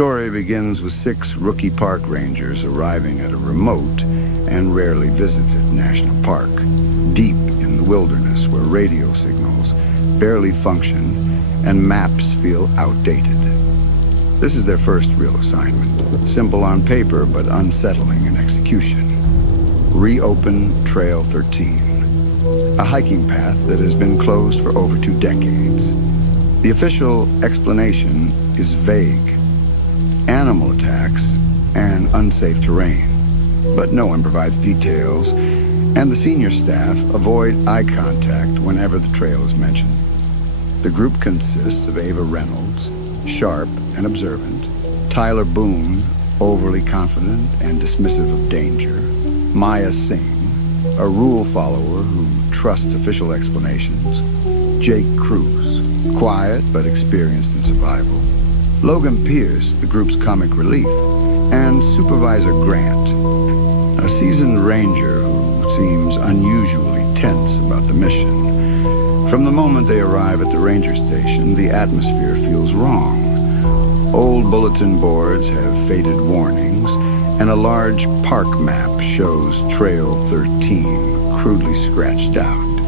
story begins with 6 rookie park rangers arriving at a remote and rarely visited national park, deep in the wilderness where radio signals barely function and maps feel outdated. This is their first real assignment, simple on paper but unsettling in execution. Reopen Trail 13, a hiking path that has been closed for over 2 decades. The official explanation is vague. Animal attacks and unsafe terrain. But no one provides details, and the senior staff avoid eye contact whenever the trail is mentioned. The group consists of Ava Reynolds, sharp and observant, Tyler Boone, overly confident and dismissive of danger, Maya Singh, a rule follower who trusts official explanations, Jake Cruz, quiet but experienced in survival, Logan Pierce, the group's comic relief, and Supervisor Grant, a seasoned ranger who seems unusually tense about the mission. From the moment they arrive at the ranger station, the atmosphere feels wrong. Old bulletin boards have faded warnings, and a large park map shows Trail 13 crudely scratched out,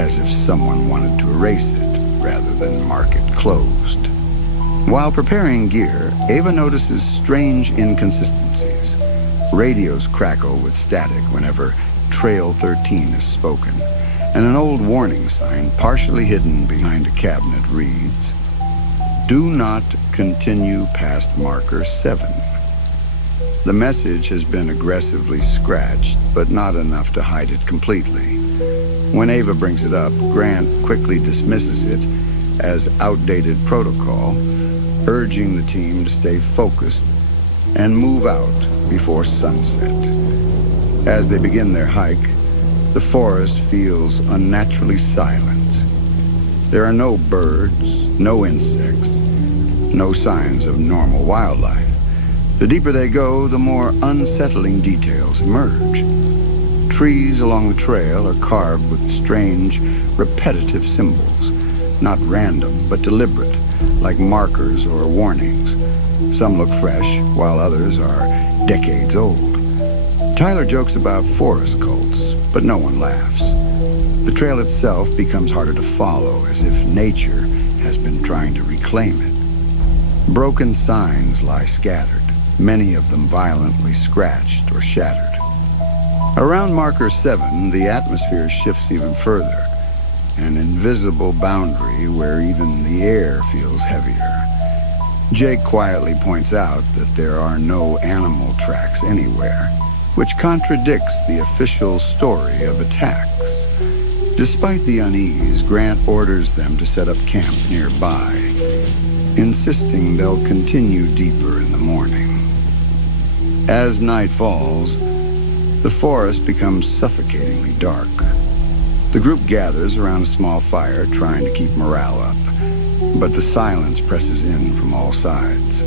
as if someone wanted to erase it rather than mark it closed. While preparing gear, Ava notices strange inconsistencies. Radios crackle with static whenever Trail 13 is spoken, and an old warning sign partially hidden behind a cabinet reads, "Do not continue past marker 7. The message has been aggressively scratched, but not enough to hide it completely. When Ava brings it up, Grant quickly dismisses it as outdated protocol, urging the team to stay focused and move out before sunset. As they begin their hike, the forest feels unnaturally silent. There are no birds, no insects, no signs of normal wildlife. The deeper they go, the more unsettling details emerge. Trees along the trail are carved with strange, repetitive symbols, not random, but deliberate, like markers or warnings. Some look fresh, while others are decades old. Tyler jokes about forest cults, but no one laughs. The trail itself becomes harder to follow, as if nature has been trying to reclaim it. Broken signs lie scattered, many of them violently scratched or shattered. Around marker 7, the atmosphere shifts even further, an invisible boundary where even the air feels heavier. Jake quietly points out that there are no animal tracks anywhere, which contradicts the official story of attacks. Despite the unease, Grant orders them to set up camp nearby, insisting they'll continue deeper in the morning. As night falls, the forest becomes suffocatingly dark. The group gathers around a small fire, trying to keep morale up, but the silence presses in from all sides.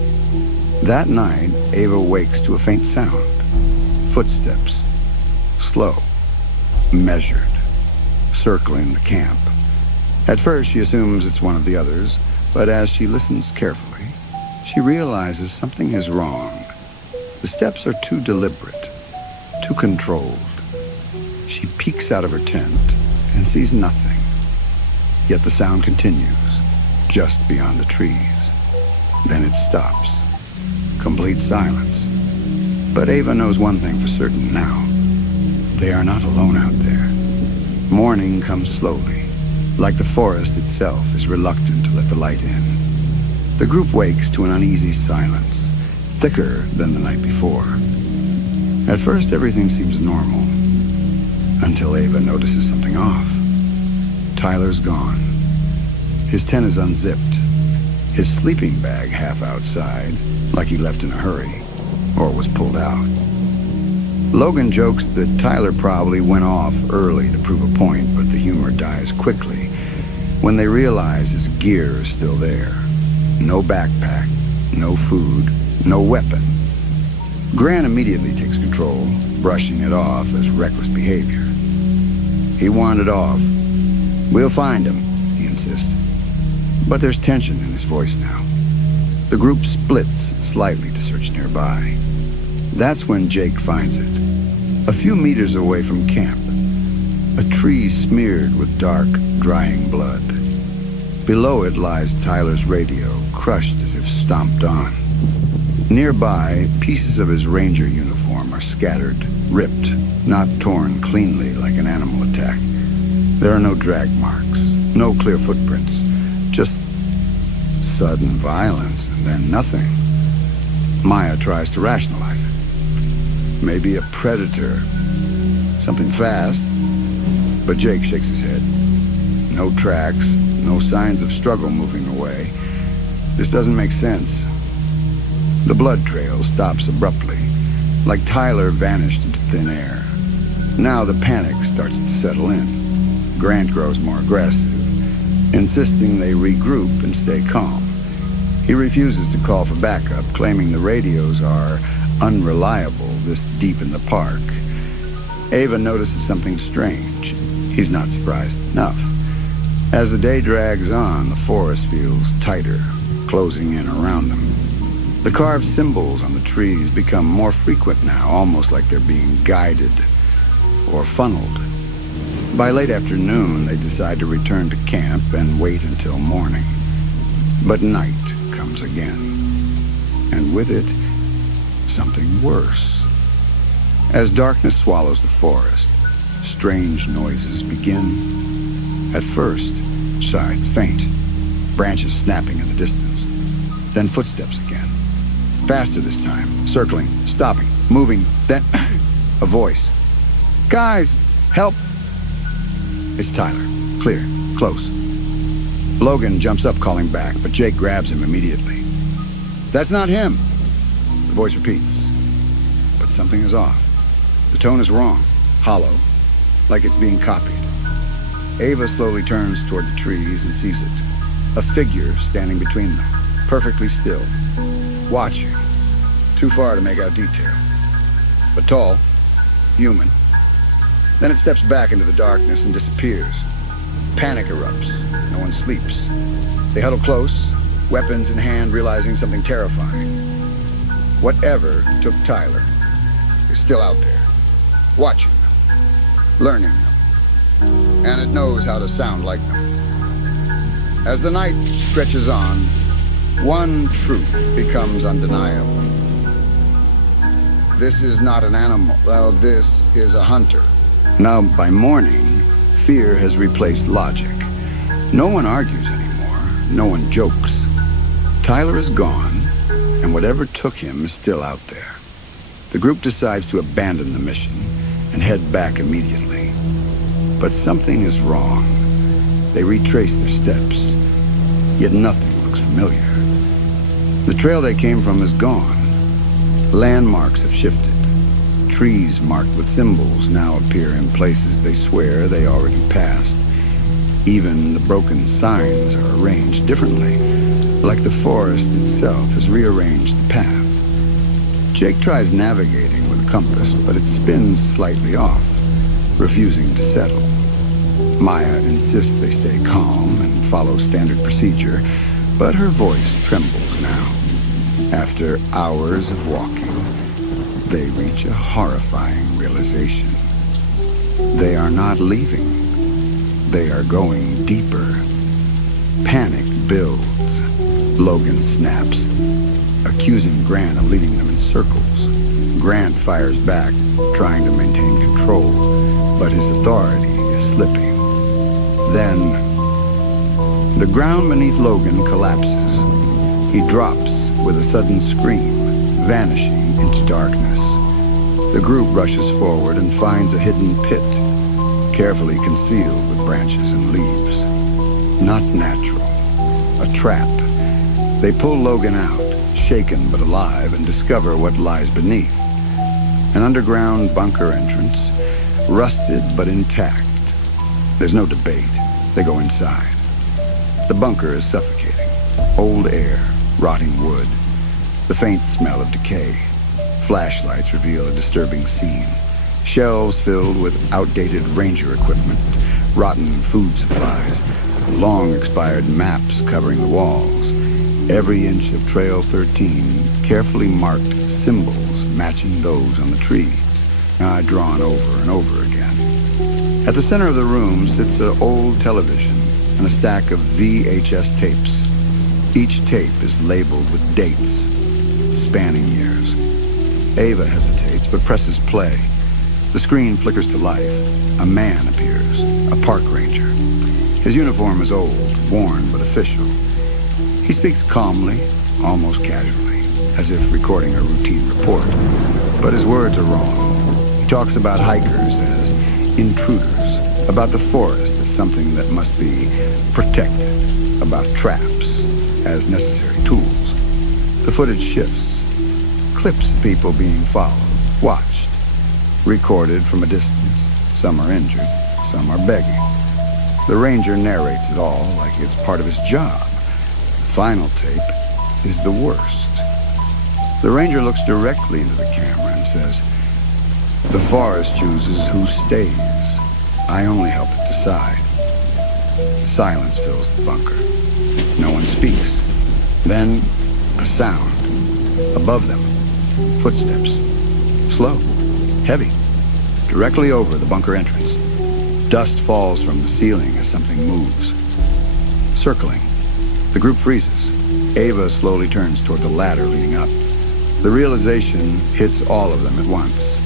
That night, Ava wakes to a faint sound. Footsteps. Slow. Measured. Circling the camp. At first, she assumes it's one of the others, but as she listens carefully, she realizes something is wrong. The steps are too deliberate, too controlled. She peeks out of her tent and sees nothing. Yet the sound continues, just beyond the trees. Then it stops. Complete silence. But Ava knows one thing for certain now. They are not alone out there. Morning comes slowly, like the forest itself is reluctant to let the light in. The group wakes to an uneasy silence, thicker than the night before. At first, everything seems normal, until Ava notices something off. Tyler's gone. His tent is unzipped, his sleeping bag half outside, like he left in a hurry, or was pulled out. Logan jokes that Tyler probably went off early to prove a point, but the humor dies quickly when they realize his gear is still there. No backpack, no food, no weapon. Grant immediately takes control, brushing it off as reckless behavior. He wandered off. "We'll find him," he insists. But there's tension in his voice now. The group splits slightly to search nearby. That's when Jake finds it. A few meters away from camp, a tree smeared with dark, drying blood. Below it lies Tyler's radio, crushed as if stomped on. Nearby, pieces of his ranger uniform are scattered, ripped, not torn cleanly like an animal attack. There are no drag marks, no clear footprints, just sudden violence and then nothing. Maya tries to rationalize it. Maybe a predator, something fast, but Jake shakes his head. No tracks, no signs of struggle moving away. This doesn't make sense. The blood trail stops abruptly, like Tyler vanished into thin air. Now the panic starts to settle in. Grant grows more aggressive, insisting they regroup and stay calm. He refuses to call for backup, claiming the radios are unreliable this deep in the park. Ava notices something strange. He's not surprised enough. As the day drags on, the forest feels tighter, closing in around them. The carved symbols on the trees become more frequent now, almost like they're being guided or funneled. By late afternoon, they decide to return to camp and wait until morning. But night comes again, and with it, something worse. As darkness swallows the forest, strange noises begin. At first, it's faint, branches snapping in the distance. Then footsteps again. Faster this time, circling, stopping, moving, then a voice. "Guys, help!" It's Tyler, clear, close. Logan jumps up calling back, but Jake grabs him immediately. "That's not him," the voice repeats. But something is off. The tone is wrong, hollow, like it's being copied. Ava slowly turns toward the trees and sees it. A figure standing between them, perfectly still, watching, too far to make out detail. But tall, human. Then it steps back into the darkness and disappears. Panic erupts. No one sleeps. They huddle close, weapons in hand, realizing something terrifying. Whatever took Tyler is still out there, watching them, learning them, and it knows how to sound like them. As the night stretches on, one truth becomes undeniable. This is not an animal. Well, this is a hunter. Now, by morning, fear has replaced logic. No one argues anymore. No one jokes. Tyler is gone, and whatever took him is still out there. The group decides to abandon the mission and head back immediately. But something is wrong. They retrace their steps, yet nothing looks familiar. The trail they came from is gone. Landmarks have shifted. Trees marked with symbols now appear in places they swear they already passed. Even the broken signs are arranged differently, like the forest itself has rearranged the path. Jake tries navigating with a compass, but it spins slightly off, refusing to settle. Maya insists they stay calm and follow standard procedure, but her voice trembles now. After hours of walking, they reach a horrifying realization. They are not leaving. They are going deeper. Panic builds. Logan snaps, accusing Grant of leading them in circles. Grant fires back, trying to maintain control, but his authority is slipping. Then, the ground beneath Logan collapses. He drops with a sudden scream, vanishing into darkness. The group rushes forward and finds a hidden pit, carefully concealed with branches and leaves. Not natural. A trap. They pull Logan out, shaken but alive, and discover what lies beneath. An underground bunker entrance, rusted but intact. There's no debate. They go inside. The bunker is suffocating. Old air, rotting wood, the faint smell of decay. Flashlights reveal a disturbing scene. Shelves filled with outdated ranger equipment, rotten food supplies, long-expired maps covering the walls. Every inch of Trail 13 carefully marked symbols matching those on the trees, now drawn over and over again. At the center of the room sits an old television and a stack of VHS tapes. Each tape is labeled with dates, spanning years. Ava hesitates but presses play. The screen flickers to life. A man appears, a park ranger. His uniform is old, worn but official. He speaks calmly, almost casually, as if recording a routine report. But his words are wrong. He talks about hikers as intruders, about the forest as something that must be protected, about traps as necessary tools. The footage shifts, clips of people being followed, watched, recorded from a distance. Some are injured, some are begging. The ranger narrates it all like it's part of his job. The final tape is the worst. The ranger looks directly into the camera and says, "The forest chooses who stays. I only help it decide." Silence fills the bunker. No one speaks. Then, a sound. Above them, footsteps. Slow, heavy, directly over the bunker entrance. Dust falls from the ceiling as something moves. Circling. The group freezes. Ava slowly turns toward the ladder leading up. The realization hits all of them at once.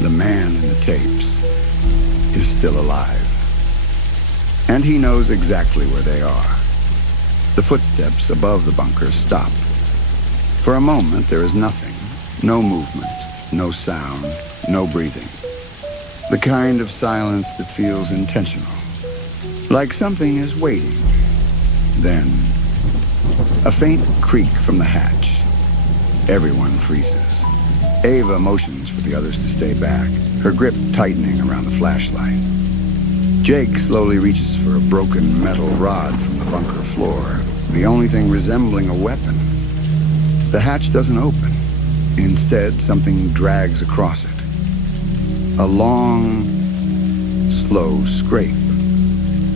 The man in the tapes is still alive. And he knows exactly where they are. The footsteps above the bunker stop. For a moment, there is nothing. No movement, no sound, no breathing. The kind of silence that feels intentional. Like something is waiting. Then, a faint creak from the hatch. Everyone freezes. Ava motions for the others to stay back, her grip tightening around the flashlight. Jake slowly reaches for a broken metal rod from the bunker floor, the only thing resembling a weapon. The hatch doesn't open. Instead, something drags across it. A long, slow scrape,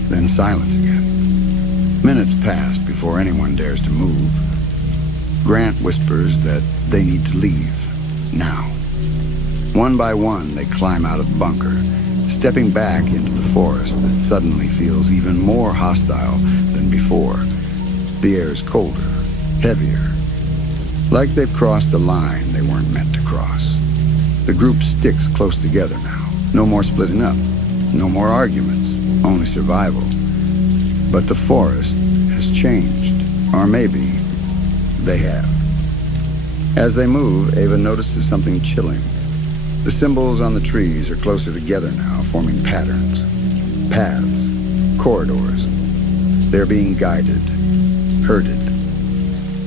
then silence again. Minutes pass before anyone dares to move. Grant whispers that they need to leave, now. One by one, they climb out of the bunker, stepping back into the forest that suddenly feels even more hostile than before. The air is colder, heavier, like they've crossed a line they weren't meant to cross. The group sticks close together now. No more splitting up, no more arguments, only survival. But the forest has changed, or maybe they have. As they move, Ava notices something chilling. The symbols on the trees are closer together now, forming patterns, paths, corridors. They're being guided, herded.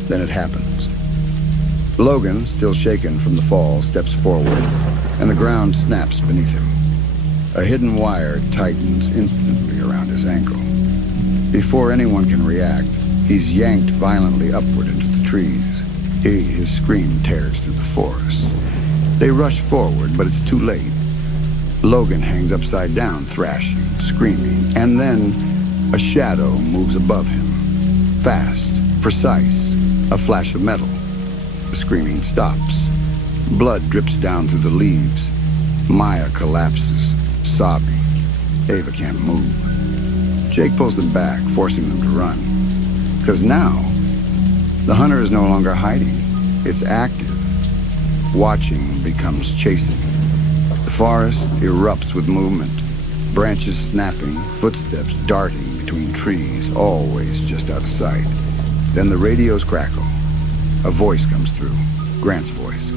Then it happens. Logan, still shaken from the fall, steps forward, and the ground snaps beneath him. A hidden wire tightens instantly around his ankle. Before anyone can react, he's yanked violently upward into the trees. His scream tears through the forest. They rush forward, but it's too late. Logan hangs upside down, thrashing, screaming, and then a shadow moves above him. Fast, precise, a flash of metal. The screaming stops. Blood drips down through the leaves. Maya collapses, sobbing. Ava can't move. Jake pulls them back, forcing them to run. Because now, the hunter is no longer hiding. It's active. Watching becomes chasing. The forest erupts with movement. Branches snapping, footsteps darting between trees, always just out of sight. Then the radios crackle. A voice comes through. Grant's voice.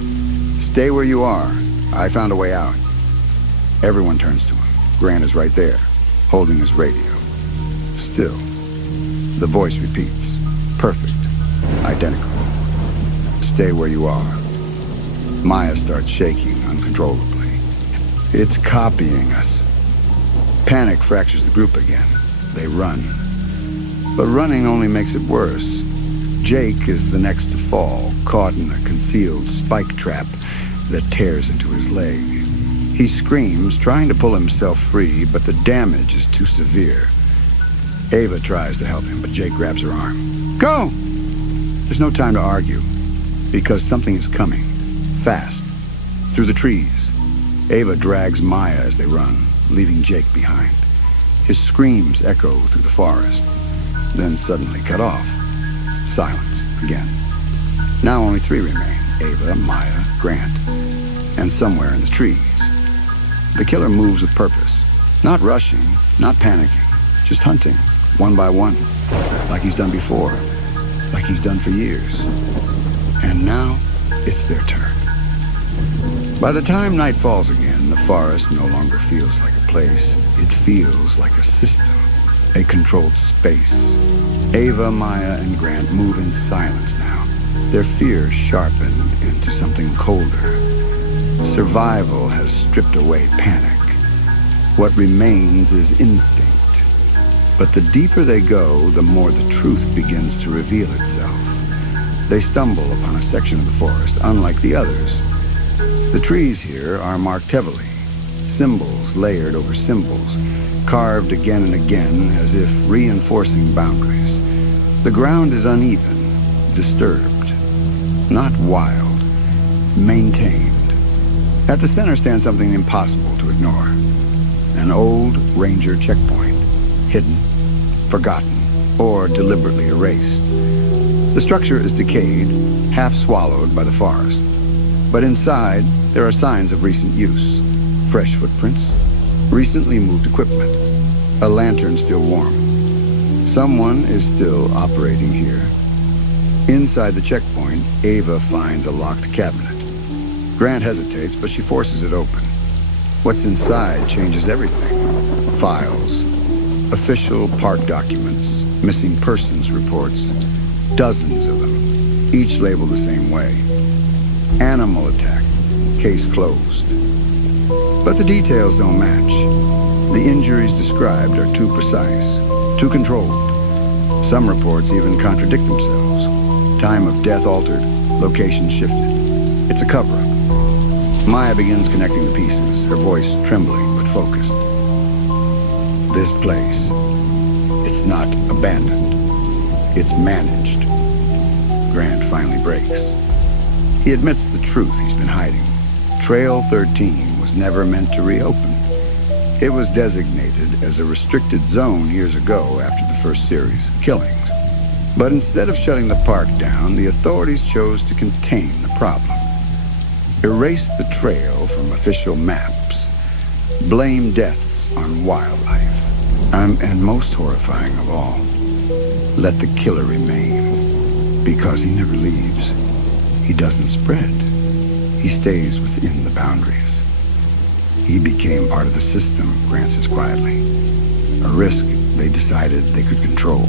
"Stay where you are. I found a way out." Everyone turns to him. Grant is right there, holding his radio. Still, the voice repeats. Perfect. Identical. "Stay where you are." Maya starts shaking uncontrollably. It's copying us. Panic fractures the group again. They run. But running only makes it worse. Jake is the next to fall, caught in a concealed spike trap that tears into his leg. He screams, trying to pull himself free, but the damage is too severe. Ava tries to help him, but Jake grabs her arm. "Go! There's no time to argue, because something is coming, fast, through the trees. Ava drags Maya as they run, leaving Jake behind. His screams echo through the forest, then suddenly cut off. Silence again. Now only three remain: Ava, Maya, Grant, and somewhere in the trees. The killer moves with purpose, not rushing, not panicking, just hunting, one by one, like he's done before, like he's done for years. And now, it's their turn. By the time night falls again, the forest no longer feels like a place. It feels like a system, a controlled space. Ava, Maya, and Grant move in silence now, their fear sharpened into something colder. Survival has stripped away panic. What remains is instinct. But the deeper they go, the more the truth begins to reveal itself. They stumble upon a section of the forest unlike the others. The trees here are marked heavily, symbols layered over symbols, carved again and again as if reinforcing boundaries. The ground is uneven, disturbed, not wild, maintained. At the center stands something impossible to ignore. An old ranger checkpoint, hidden, forgotten, or deliberately erased. The structure is decayed, half swallowed by the forest. But inside, there are signs of recent use. Fresh footprints, recently moved equipment, a lantern still warm. Someone is still operating here. Inside the checkpoint, Ava finds a locked cabinet. Grant hesitates, but she forces it open. What's inside changes everything. Files, official park documents, missing persons reports, dozens of them, each labeled the same way. Animal attack, case closed. But the details don't match. The injuries described are too precise, too controlled. Some reports even contradict themselves. Time of death altered, location shifted. It's a cover-up. Maya begins connecting the pieces, her voice trembling but focused. This place, it's not abandoned. It's managed. Grant finally breaks. He admits the truth he's been hiding. Trail 13 was never meant to reopen. It was designated as a restricted zone years ago after the first series of killings. But instead of shutting the park down, the authorities chose to contain the problem. Erase the trail from official maps. Blame deaths on wildlife. And most horrifying of all, let the killer remain. Because he never leaves. He doesn't spread. He stays within the boundaries. He became part of the system, Grant says quietly. A risk they decided they could control.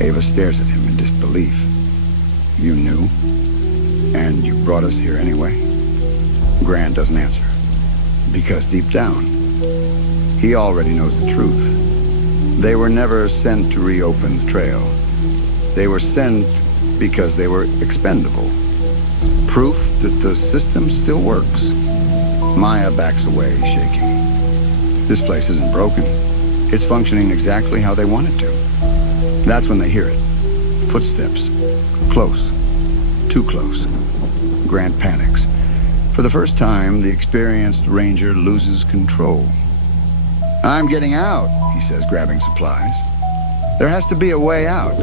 Ava stares at him in disbelief. You knew? And you brought us here anyway? Grant doesn't answer. Because deep down, he already knows the truth. They were never sent to reopen the trail. They were sent because they were expendable. Proof that the system still works. Maya backs away, shaking. This place isn't broken. It's functioning exactly how they want it to. That's when they hear it. Footsteps. Close. Too close. Grant panics. For the first time, the experienced ranger loses control. I'm getting out, he says, grabbing supplies. There has to be a way out.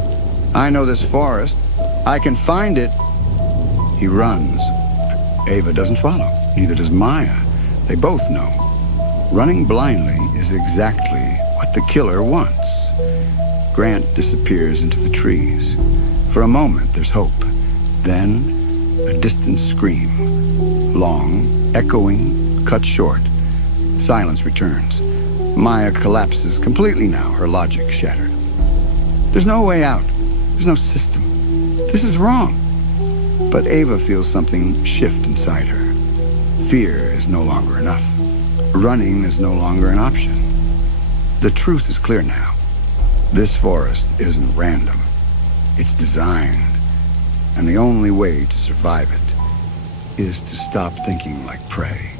I know this forest. I can find it. He runs. Ava doesn't follow. Neither does Maya. They both know. Running blindly is exactly what the killer wants. Grant disappears into the trees. For a moment, there's hope. Then, a distant scream. Long, echoing, cut short. Silence returns. Maya collapses completely now, her logic shattered. There's no way out. There's no system. This is wrong. But Ava feels something shift inside her. Fear is no longer enough. Running is no longer an option. The truth is clear now. This forest isn't random. It's designed. And the only way to survive it is to stop thinking like prey.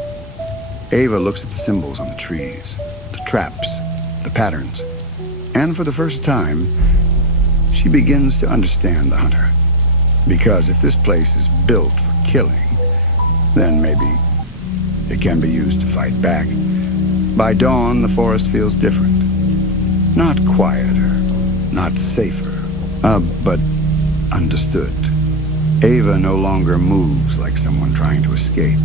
Ava looks at the symbols on the trees, the traps, the patterns. And for the first time, she begins to understand the hunter. Because if this place is built for killing, then maybe it can be used to fight back. By dawn, the forest feels different. Not quieter, not safer, but understood. Ava no longer moves like someone trying to escape.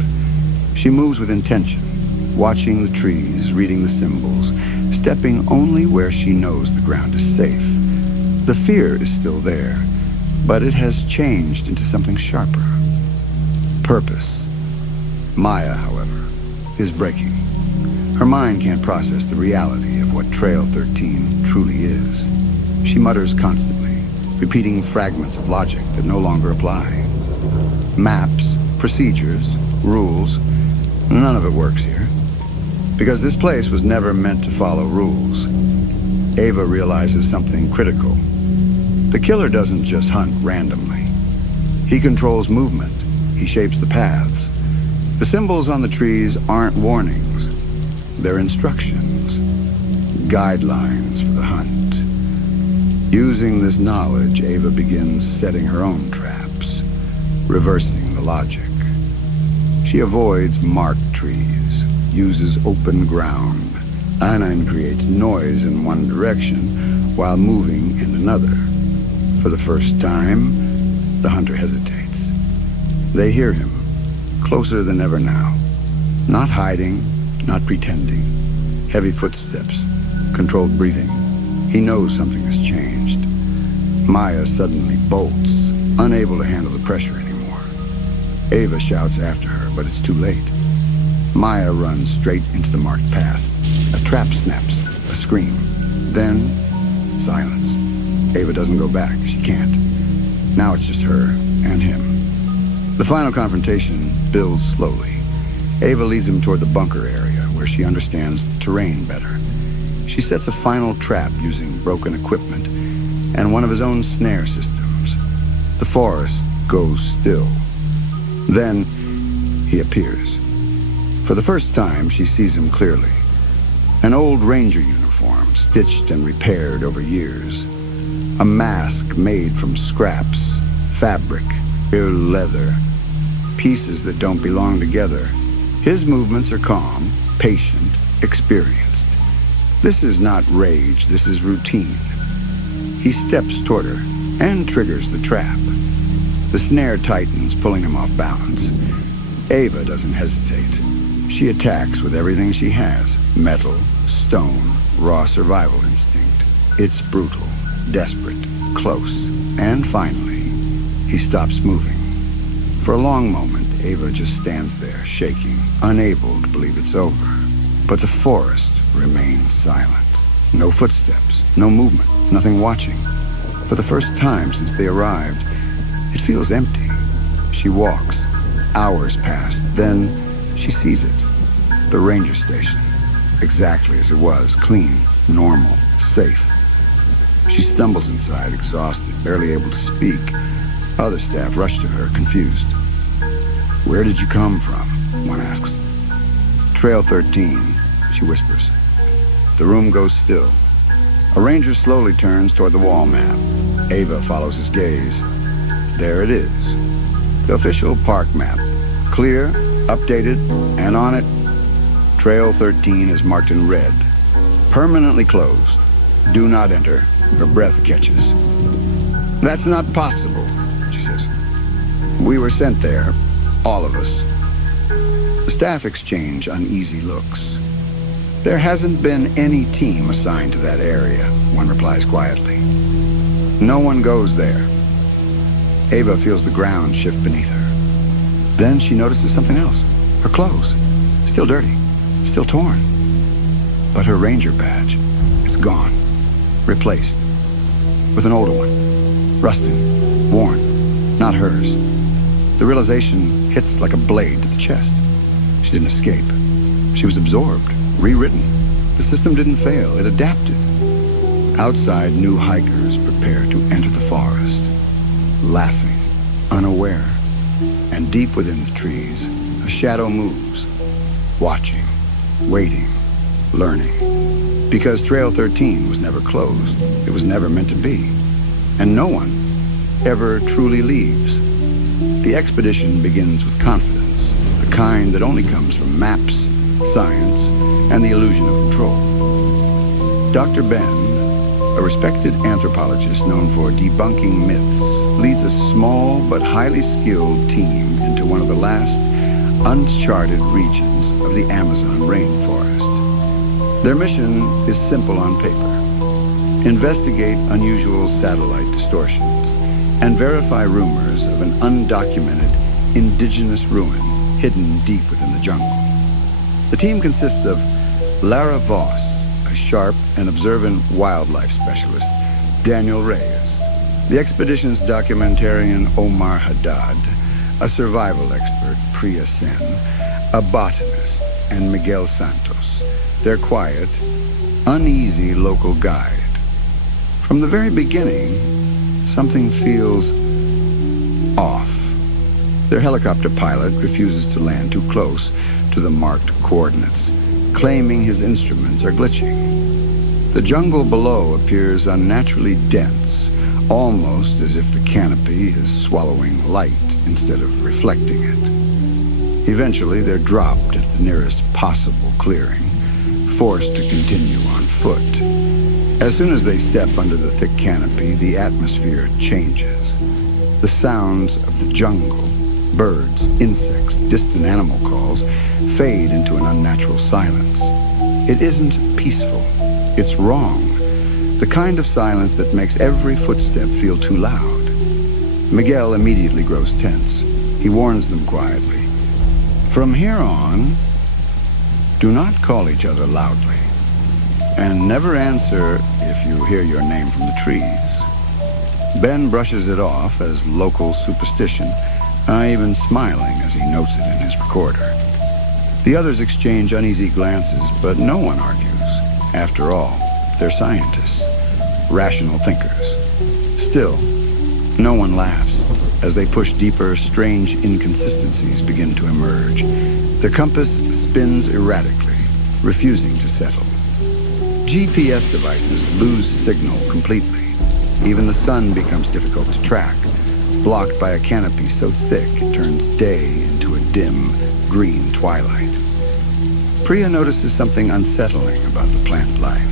She moves with intention, watching the trees, reading the symbols, stepping only where she knows the ground is safe. The fear is still there, but it has changed into something sharper. Purpose. Maya, however, is breaking. Her mind can't process the reality of what Trail 13 truly is. She mutters constantly, repeating fragments of logic that no longer apply. Maps, procedures, rules, none of it works here. Because this place was never meant to follow rules. Ava realizes something critical. The killer doesn't just hunt randomly. He controls movement. He shapes the paths. The symbols on the trees aren't warnings. They're instructions, guidelines for the hunt. Using this knowledge, Ava begins setting her own traps, reversing the logic. She avoids marked trees, uses open ground, and creates noise in one direction while moving in another. For the first time, the hunter hesitates. They hear him, closer than ever now. Not hiding, not pretending. Heavy footsteps, controlled breathing. He knows something has changed. Maya suddenly bolts, unable to handle the pressure anymore. Ava shouts after her, but it's too late. Maya runs straight into the marked path. A trap snaps, a scream. Then, silence. Ava doesn't go back. She can't. Now it's just her and him. The final confrontation builds slowly. Ava leads him toward the bunker area, where she understands the terrain better. She sets a final trap using broken equipment and one of his own snare systems. The forest goes still. Then, he appears. For the first time, she sees him clearly. An old ranger uniform, stitched and repaired over years. A mask made from scraps, fabric, leather, pieces that don't belong together. His movements are calm, patient, experienced. This is not rage, this is routine. He steps toward her and triggers the trap. The snare tightens, pulling him off balance. Ava doesn't hesitate. She attacks with everything she has. Metal, stone, raw survival instinct. It's brutal, desperate, close. And finally, he stops moving. For a long moment, Ava just stands there, shaking, unable to believe it's over. But the forest remains silent. No footsteps, no movement, nothing watching. For the first time since they arrived, it feels empty. She walks. Hours pass. Then she sees it. The ranger station. Exactly as it was. Clean, normal, safe. She stumbles inside, exhausted, barely able to speak. Other staff rush to her, confused. "Where did you come from?" one asks. "Trail 13, she whispers. The room goes still. A ranger slowly turns toward the wall map. Ava follows his gaze. There it is. The official park map. Clear, updated, and on it, Trail 13 is marked in red. Permanently closed. Do not enter. Her breath catches. "That's not possible," she says. "We were sent there, all of us." The staff exchange uneasy looks. "There hasn't been any team assigned to that area," one replies quietly. "No one goes there." Ava feels the ground shift beneath her. Then she notices something else. Her clothes. Still dirty. Still torn. But her ranger badge, it's gone. Replaced. With an older one. Rusted. Worn. Not hers. The realization hits like a blade to the chest. She didn't escape. She was absorbed. Rewritten. The system didn't fail. It adapted. Outside, new hikers prepare to enter the forest. Laughing. Unaware. And deep within the trees, a shadow moves. Watching. Waiting. Learning. Because Trail 13 was never closed. It was never meant to be. And no one, ever truly leaves. The expedition begins with confidence, the kind that only comes from maps, science, and the illusion of control. Dr. Ben, a respected anthropologist known for debunking myths, leads a small but highly skilled team into one of the last uncharted regions of the Amazon rainforest. Their mission is simple on paper: investigate unusual satellite distortions and verify rumors of an undocumented indigenous ruin hidden deep within the jungle. The team consists of Lara Voss, a sharp and observant wildlife specialist, Daniel Reyes, the expedition's documentarian Omar Haddad, a survival expert, Priya Sen, a botanist, and Miguel Santos, their quiet, uneasy local guide. From the very beginning, something feels off. Their helicopter pilot refuses to land too close to the marked coordinates, claiming his instruments are glitching. The jungle below appears unnaturally dense, almost as if the canopy is swallowing light instead of reflecting it. Eventually, they're dropped at the nearest possible clearing, forced to continue on foot. As soon as they step under the thick canopy, the atmosphere changes. The sounds of the jungle, birds, insects, distant animal calls, fade into an unnatural silence. It isn't peaceful. It's wrong. The kind of silence that makes every footstep feel too loud. Miguel immediately grows tense. He warns them quietly. From here on, do not call each other loudly, and never answer if you hear your name from the trees. Ben brushes it off as local superstition, even smiling as he notes it in his recorder. The others exchange uneasy glances, but no one argues. After all, they're scientists, rational thinkers. Still, no one laughs. As they push deeper, strange inconsistencies begin to emerge. The compass spins erratically, refusing to settle. GPS devices lose signal completely. Even the sun becomes difficult to track, blocked by a canopy so thick it turns day into a dim, green twilight. Priya notices something unsettling about the plant life.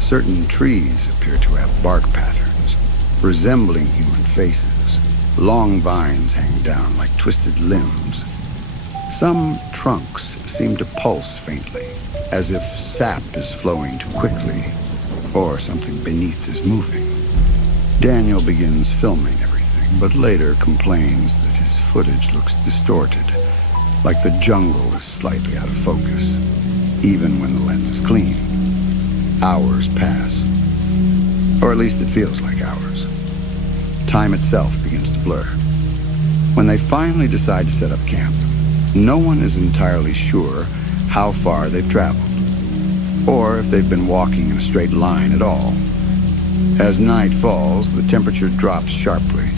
Certain trees appear to have bark patterns, resembling human faces. Long vines hang down like twisted limbs. Some trunks seem to pulse faintly, as if sap is flowing too quickly, or something beneath is moving. Daniel begins filming everything, but later complains that his footage looks distorted, like the jungle is slightly out of focus, even when the lens is clean. Hours pass, or at least it feels like hours. Time itself begins to blur. When they finally decide to set up camp, no one is entirely sure how far they've traveled, or if they've been walking in a straight line at all. As night falls, the temperature drops sharply.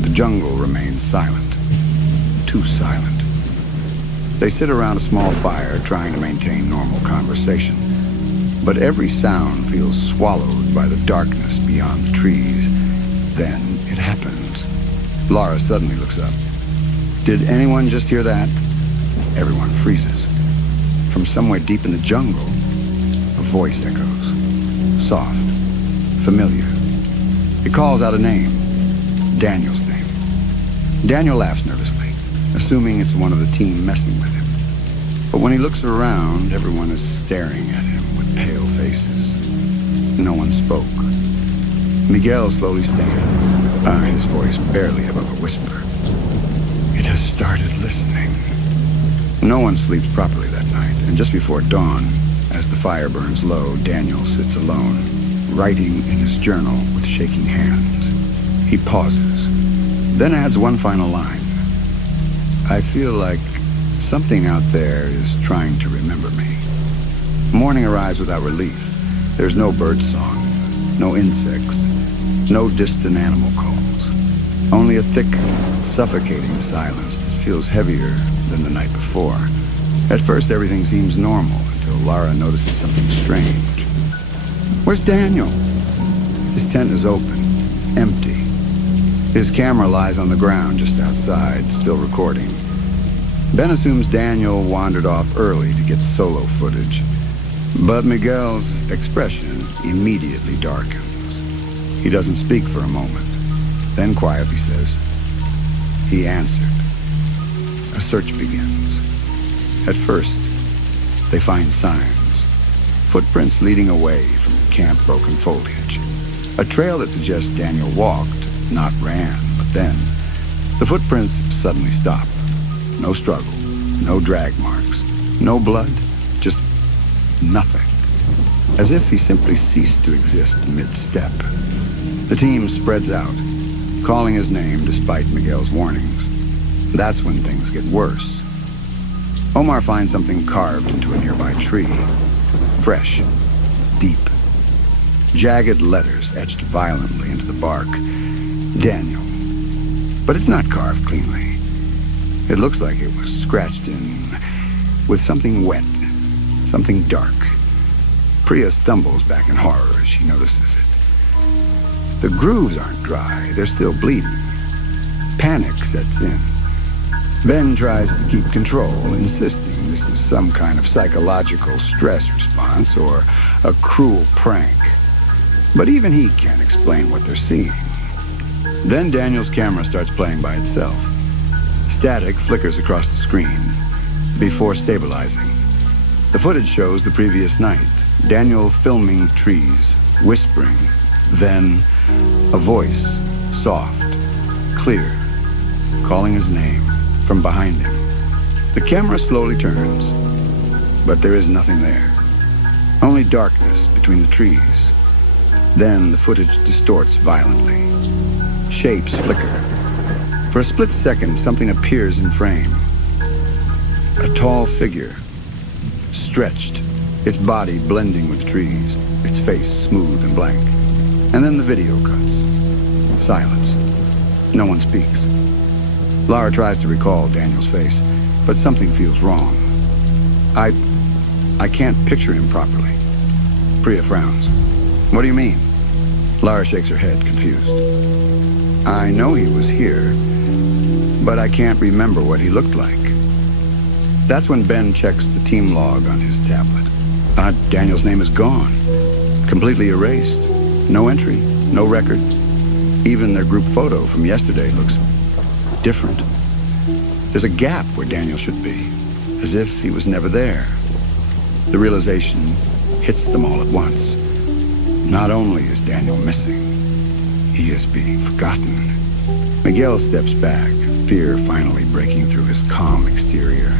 The jungle remains silent. Too silent. They sit around a small fire, trying to maintain normal conversation. But every sound feels swallowed by the darkness beyond the trees. Then it happens. Lara suddenly looks up. Did anyone just hear that? Everyone freezes. From somewhere deep in the jungle, a voice echoes. Soft. Familiar. It calls out a name. Daniel's name. Daniel laughs nervously, assuming it's one of the team messing with him. But when he looks around, everyone is staring at him with pale faces. No one spoke. Miguel slowly stands, his voice barely above a whisper. It has started listening. No one sleeps properly that night, and just before dawn, as the fire burns low, Daniel sits alone, writing in his journal with shaking hands. He pauses, then adds one final line. I feel like something out there is trying to remember me. Morning arrives without relief. There's no bird song, no insects, no distant animal calls. Only a thick, suffocating silence that feels heavier than the night before. At first, everything seems normal until Lara notices something strange. Where's Daniel? His tent is open, empty. His camera lies on the ground just outside, still recording. Ben assumes Daniel wandered off early to get solo footage, but Miguel's expression immediately darkens. He doesn't speak for a moment, then quietly says, "He answered." A search begins. At first, they find signs, footprints leading away from camp-broken foliage. A trail that suggests Daniel walked, not ran, but then the footprints suddenly stop. No struggle, no drag marks, no blood, just nothing. As if he simply ceased to exist mid-step. The team spreads out, calling his name despite Miguel's warnings. That's when things get worse. Omar finds something carved into a nearby tree. Fresh, deep. Jagged letters etched violently into the bark. Daniel. But it's not carved cleanly. It looks like it was scratched in with something wet, something dark. Priya stumbles back in horror as she notices it. The grooves aren't dry, they're still bleeding. Panic sets in. Ben tries to keep control, insisting this is some kind of psychological stress response or a cruel prank. But even he can't explain what they're seeing. Then Daniel's camera starts playing by itself. Static flickers across the screen before stabilizing. The footage shows the previous night, Daniel filming trees, whispering, then a voice, soft, clear, calling his name from behind him. The camera slowly turns, but there is nothing there. Only darkness between the trees. Then the footage distorts violently. Shapes flicker. For a split second, something appears in frame. A tall figure, stretched, its body blending with the trees, its face smooth and blank. And then the video cuts. Silence. No one speaks. Lara tries to recall Daniel's face, but something feels wrong. I can't picture him properly. Priya frowns. What do you mean? Lara shakes her head, confused. I know he was here, but I can't remember what he looked like. That's when Ben checks the team log on his tablet. Daniel's name is gone. Completely erased. No entry, no record. Even their group photo from yesterday looks different. There's a gap where Daniel should be, as if he was never there. The realization hits them all at once. Not only is Daniel missing, he is being forgotten. Miguel steps back, fear finally breaking through his calm exterior.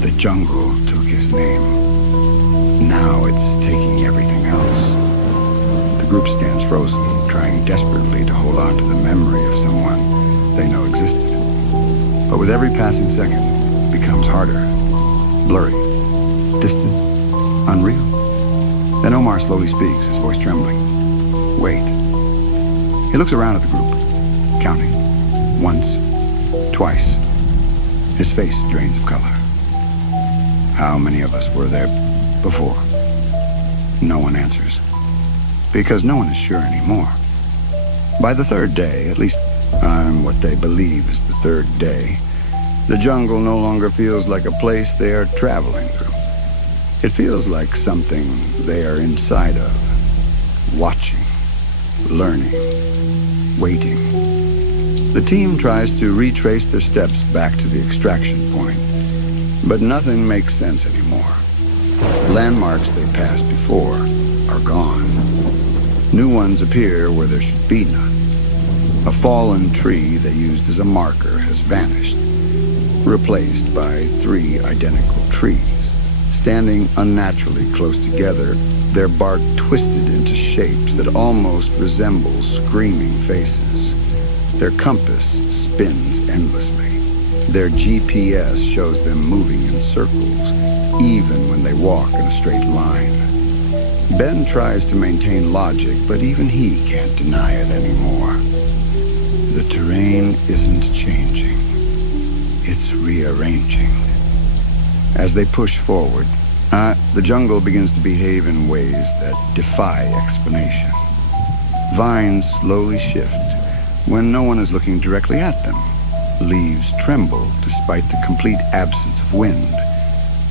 The jungle took his name. Now it's taking everything else. The group stands frozen, trying desperately to hold on to the memory of someone they know existed. But with every passing second, it becomes harder, blurry, distant, unreal. Then Omar slowly speaks, his voice trembling. Wait. He looks around at the group, counting. Once, twice. His face drains of color. How many of us were there before? No one answers. Because no one is sure anymore. By the third day, at least on what they believe is the third day, the jungle no longer feels like a place they are traveling through. It feels like something they are inside of, watching, learning, waiting. The team tries to retrace their steps back to the extraction point, but nothing makes sense anymore. Landmarks they passed before are gone. New ones appear where there should be none. A fallen tree they used as a marker has vanished, replaced by 3 identical trees. Standing unnaturally close together, their bark twisted into shapes that almost resemble screaming faces. Their compass spins endlessly. Their GPS shows them moving in circles, even when they walk in a straight line. Ben tries to maintain logic, but even he can't deny it anymore. The terrain isn't changing. It's rearranging. As they push forward, the jungle begins to behave in ways that defy explanation. Vines slowly shift, when no one is looking directly at them. Leaves tremble despite the complete absence of wind.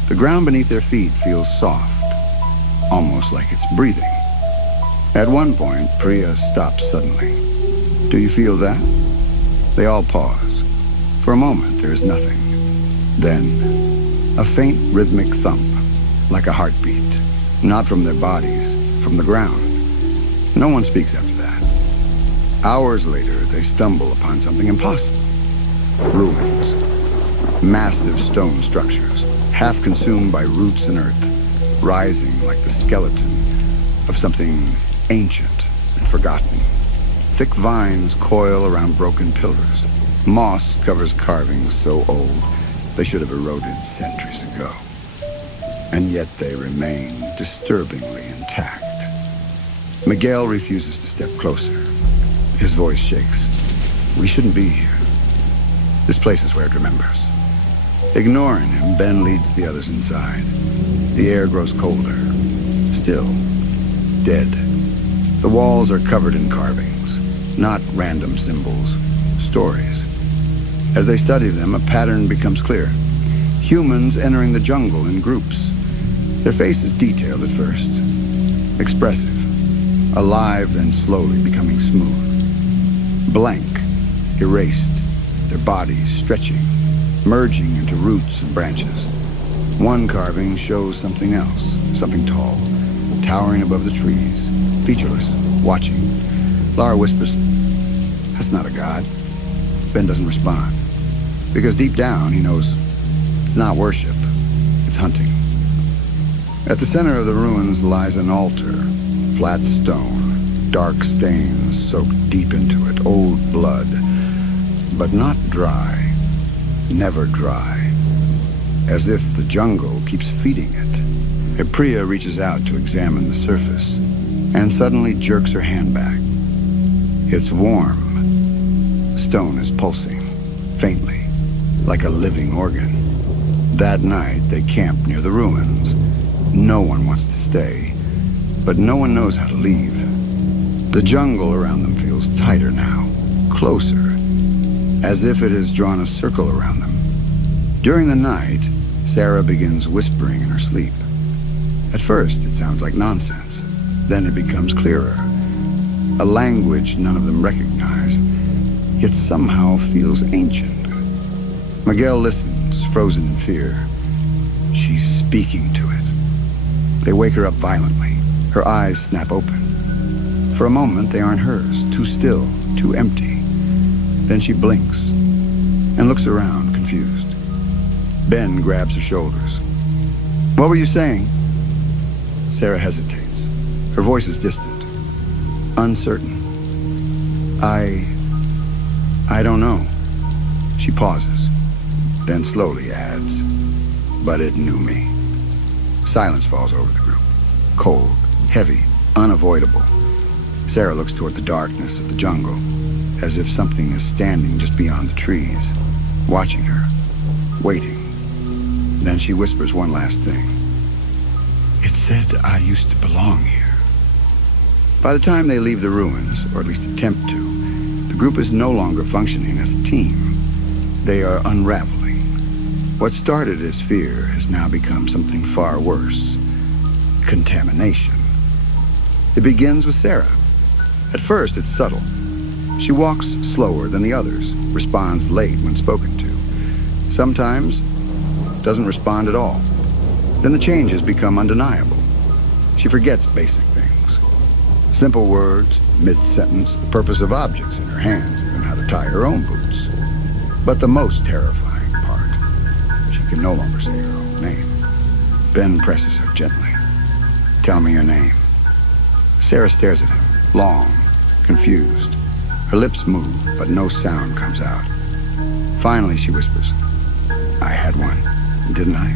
The ground beneath their feet feels soft, almost like it's breathing. At one point, Priya stops suddenly. Do you feel that? They all pause. For a moment, there is nothing. Then, a faint rhythmic thump, like a heartbeat, not from their bodies, from the ground. No one speaks after that. Hours later, they stumble upon something impossible. Ruins. Massive stone structures, half consumed by roots and earth, rising like the skeleton of something ancient and forgotten. Thick vines coil around broken pillars. Moss covers carvings so old they should have eroded centuries ago. And yet they remain disturbingly intact. Miguel refuses to step closer. His voice shakes. We shouldn't be here. This place is where it remembers. Ignoring him, Ben leads the others inside. The air grows colder. Still, dead. The walls are covered in carvings, not random symbols, stories. As they study them, a pattern becomes clear. Humans entering the jungle in groups. Their faces detailed at first, expressive, alive, then slowly becoming smooth. Blank, erased, their bodies stretching, merging into roots and branches. One carving shows something else, something tall, towering above the trees, featureless, watching. Lara whispers, "That's not a god." Ben doesn't respond, because deep down he knows it's not worship, it's hunting. At the center of the ruins lies an altar, flat stone, dark stains soaked deep into it, old blood, but not dry, never dry, as if the jungle keeps feeding it. Priya reaches out to examine the surface, and suddenly jerks her hand back. It's warm. Stone is pulsing, faintly, like a living organ. That night, they camp near the ruins. No one wants to stay, but no one knows how to leave. The jungle around them feels tighter now, closer, as if it has drawn a circle around them. During the night, Sarah begins whispering in her sleep. At first, it sounds like nonsense. Then it becomes clearer. A language none of them recognize, yet somehow feels ancient. Miguel listens, frozen in fear. She's speaking to it. They wake her up violently. Her eyes snap open. For a moment, they aren't hers, too still, too empty. Then she blinks and looks around, confused. Ben grabs her shoulders. "What were you saying?" Sarah hesitates. Her voice is distant, uncertain. I don't know. She pauses, then slowly adds, "But it knew me." Silence falls over the group, cold, heavy, unavoidable. Sarah looks toward the darkness of the jungle, as if something is standing just beyond the trees, watching her, waiting. Then she whispers one last thing. "It said I used to belong here." By the time they leave the ruins, or at least attempt to, the group is no longer functioning as a team. They are unraveling. What started as fear has now become something far worse. Contamination. It begins with Sarah. At first, it's subtle. She walks slower than the others, responds late when spoken to. Sometimes, doesn't respond at all. Then the changes become undeniable. She forgets basic things. Simple words, mid-sentence, the purpose of objects in her hands, even how to tie her own boots. But the most terrifying part, she can no longer say her own name. Ben presses her gently. "Tell me your name." Sarah stares at him, long, confused. Her lips move, but no sound comes out. Finally, she whispers, "I had one, didn't I?"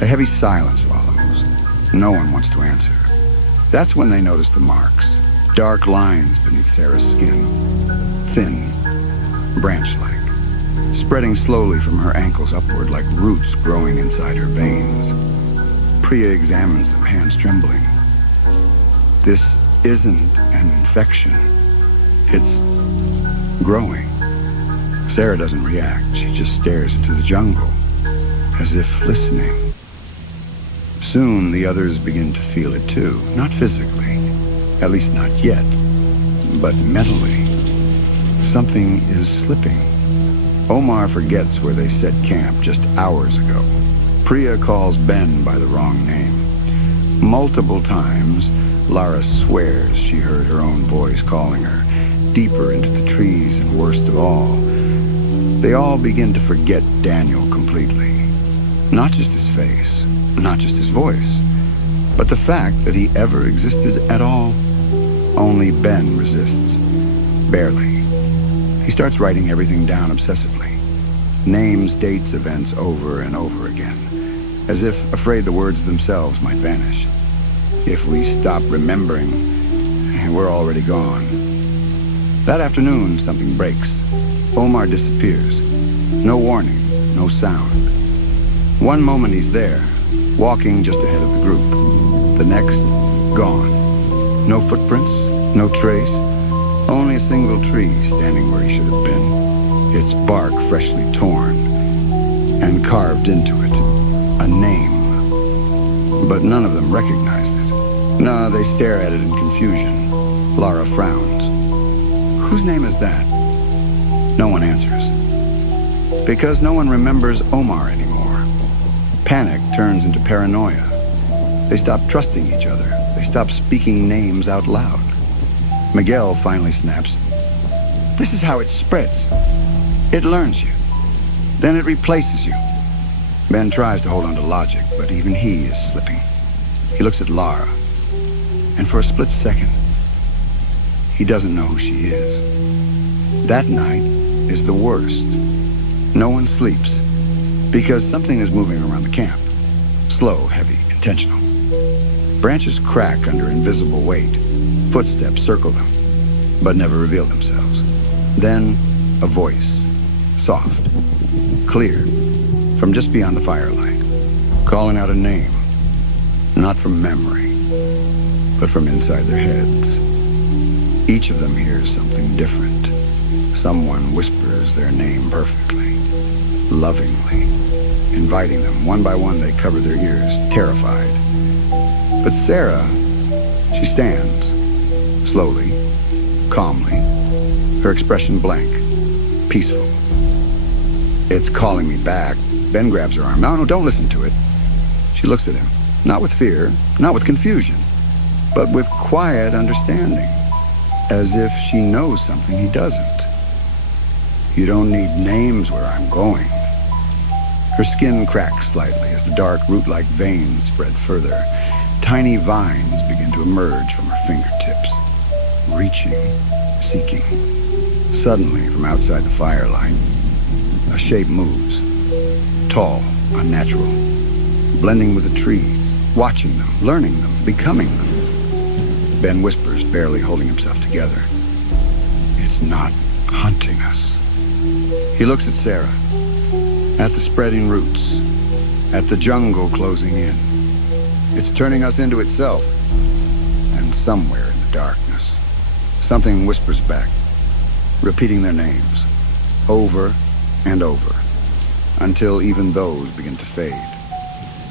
A heavy silence follows. No one wants to answer. That's when they notice the marks, dark lines beneath Sarah's skin, thin, branch-like, spreading slowly from her ankles upward like roots growing inside her veins. Priya examines them, hands trembling. This isn't an infection. growing. Sarah doesn't react. She just stares into the jungle, as if listening. Soon the others begin to feel it too, not physically, at least not yet, but mentally. Something is slipping. Omar forgets where they set camp just hours ago. Priya calls Ben by the wrong name. Multiple times, Lara swears she heard her own voice calling her, deeper into the trees, and worst of all, they all begin to forget Daniel completely. Not just his face, not just his voice, but the fact that he ever existed at all. Only Ben resists. Barely. He starts writing everything down obsessively. Names, dates, events over and over again, as if afraid the words themselves might vanish. If we stop remembering, we're already gone. That afternoon, something breaks. Omar disappears. No warning, no sound. One moment he's there, walking just ahead of the group. The next, gone. No footprints, no trace, only a single tree standing where he should have been, its bark freshly torn, and carved into it, a name. But none of them recognize it. No, they stare at it in confusion. Lara frowns. Whose name is that? No one answers. Because no one remembers Omar anymore. Panic turns into paranoia. They stop trusting each other. They stop speaking names out loud. Miguel finally snaps. This is how it spreads. It learns you. Then it replaces you. Ben tries to hold on to logic, but even he is slipping. He looks at Lara, and for a split second, he doesn't know who she is. That night is the worst. No one sleeps, because something is moving around the camp. Slow, heavy, intentional. Branches crack under invisible weight. Footsteps circle them, but never reveal themselves. Then, a voice, soft, clear, from just beyond the firelight, calling out a name, not from memory, but from inside their heads. Each of them hears something different. Someone whispers their name perfectly, lovingly, inviting them. One by one, they cover their ears, terrified. But Sarah, she stands, slowly, calmly, her expression blank, peaceful. It's calling me back. Ben grabs her arm. No, don't listen to it. She looks at him, not with fear, not with confusion, but with quiet understanding, as if she knows something he doesn't. You don't need names where I'm going. Her skin cracks slightly as the dark root-like veins spread further. Tiny vines begin to emerge from her fingertips, reaching, seeking. Suddenly, from outside the firelight, a shape moves. Tall, unnatural, blending with the trees, watching them, learning them, becoming them. Ben whispers, barely holding himself together. It's not hunting us. He looks at Sarah, at the spreading roots, at the jungle closing in. It's turning us into itself. And somewhere in the darkness, something whispers back, repeating their names, over and over, until even those begin to fade.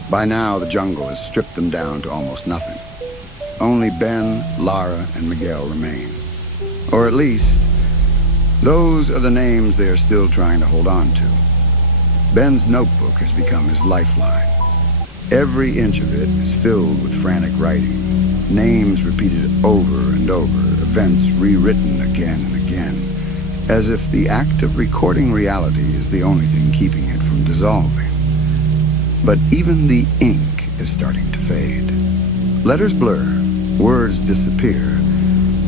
By now, the jungle has stripped them down to almost nothing. Only Ben, Lara, and Miguel remain. Or at least, those are the names they are still trying to hold on to. Ben's notebook has become his lifeline. Every inch of it is filled with frantic writing, names repeated over and over, events rewritten again and again, as if the act of recording reality is the only thing keeping it from dissolving. But even the ink is starting to fade. Letters blur, words disappear.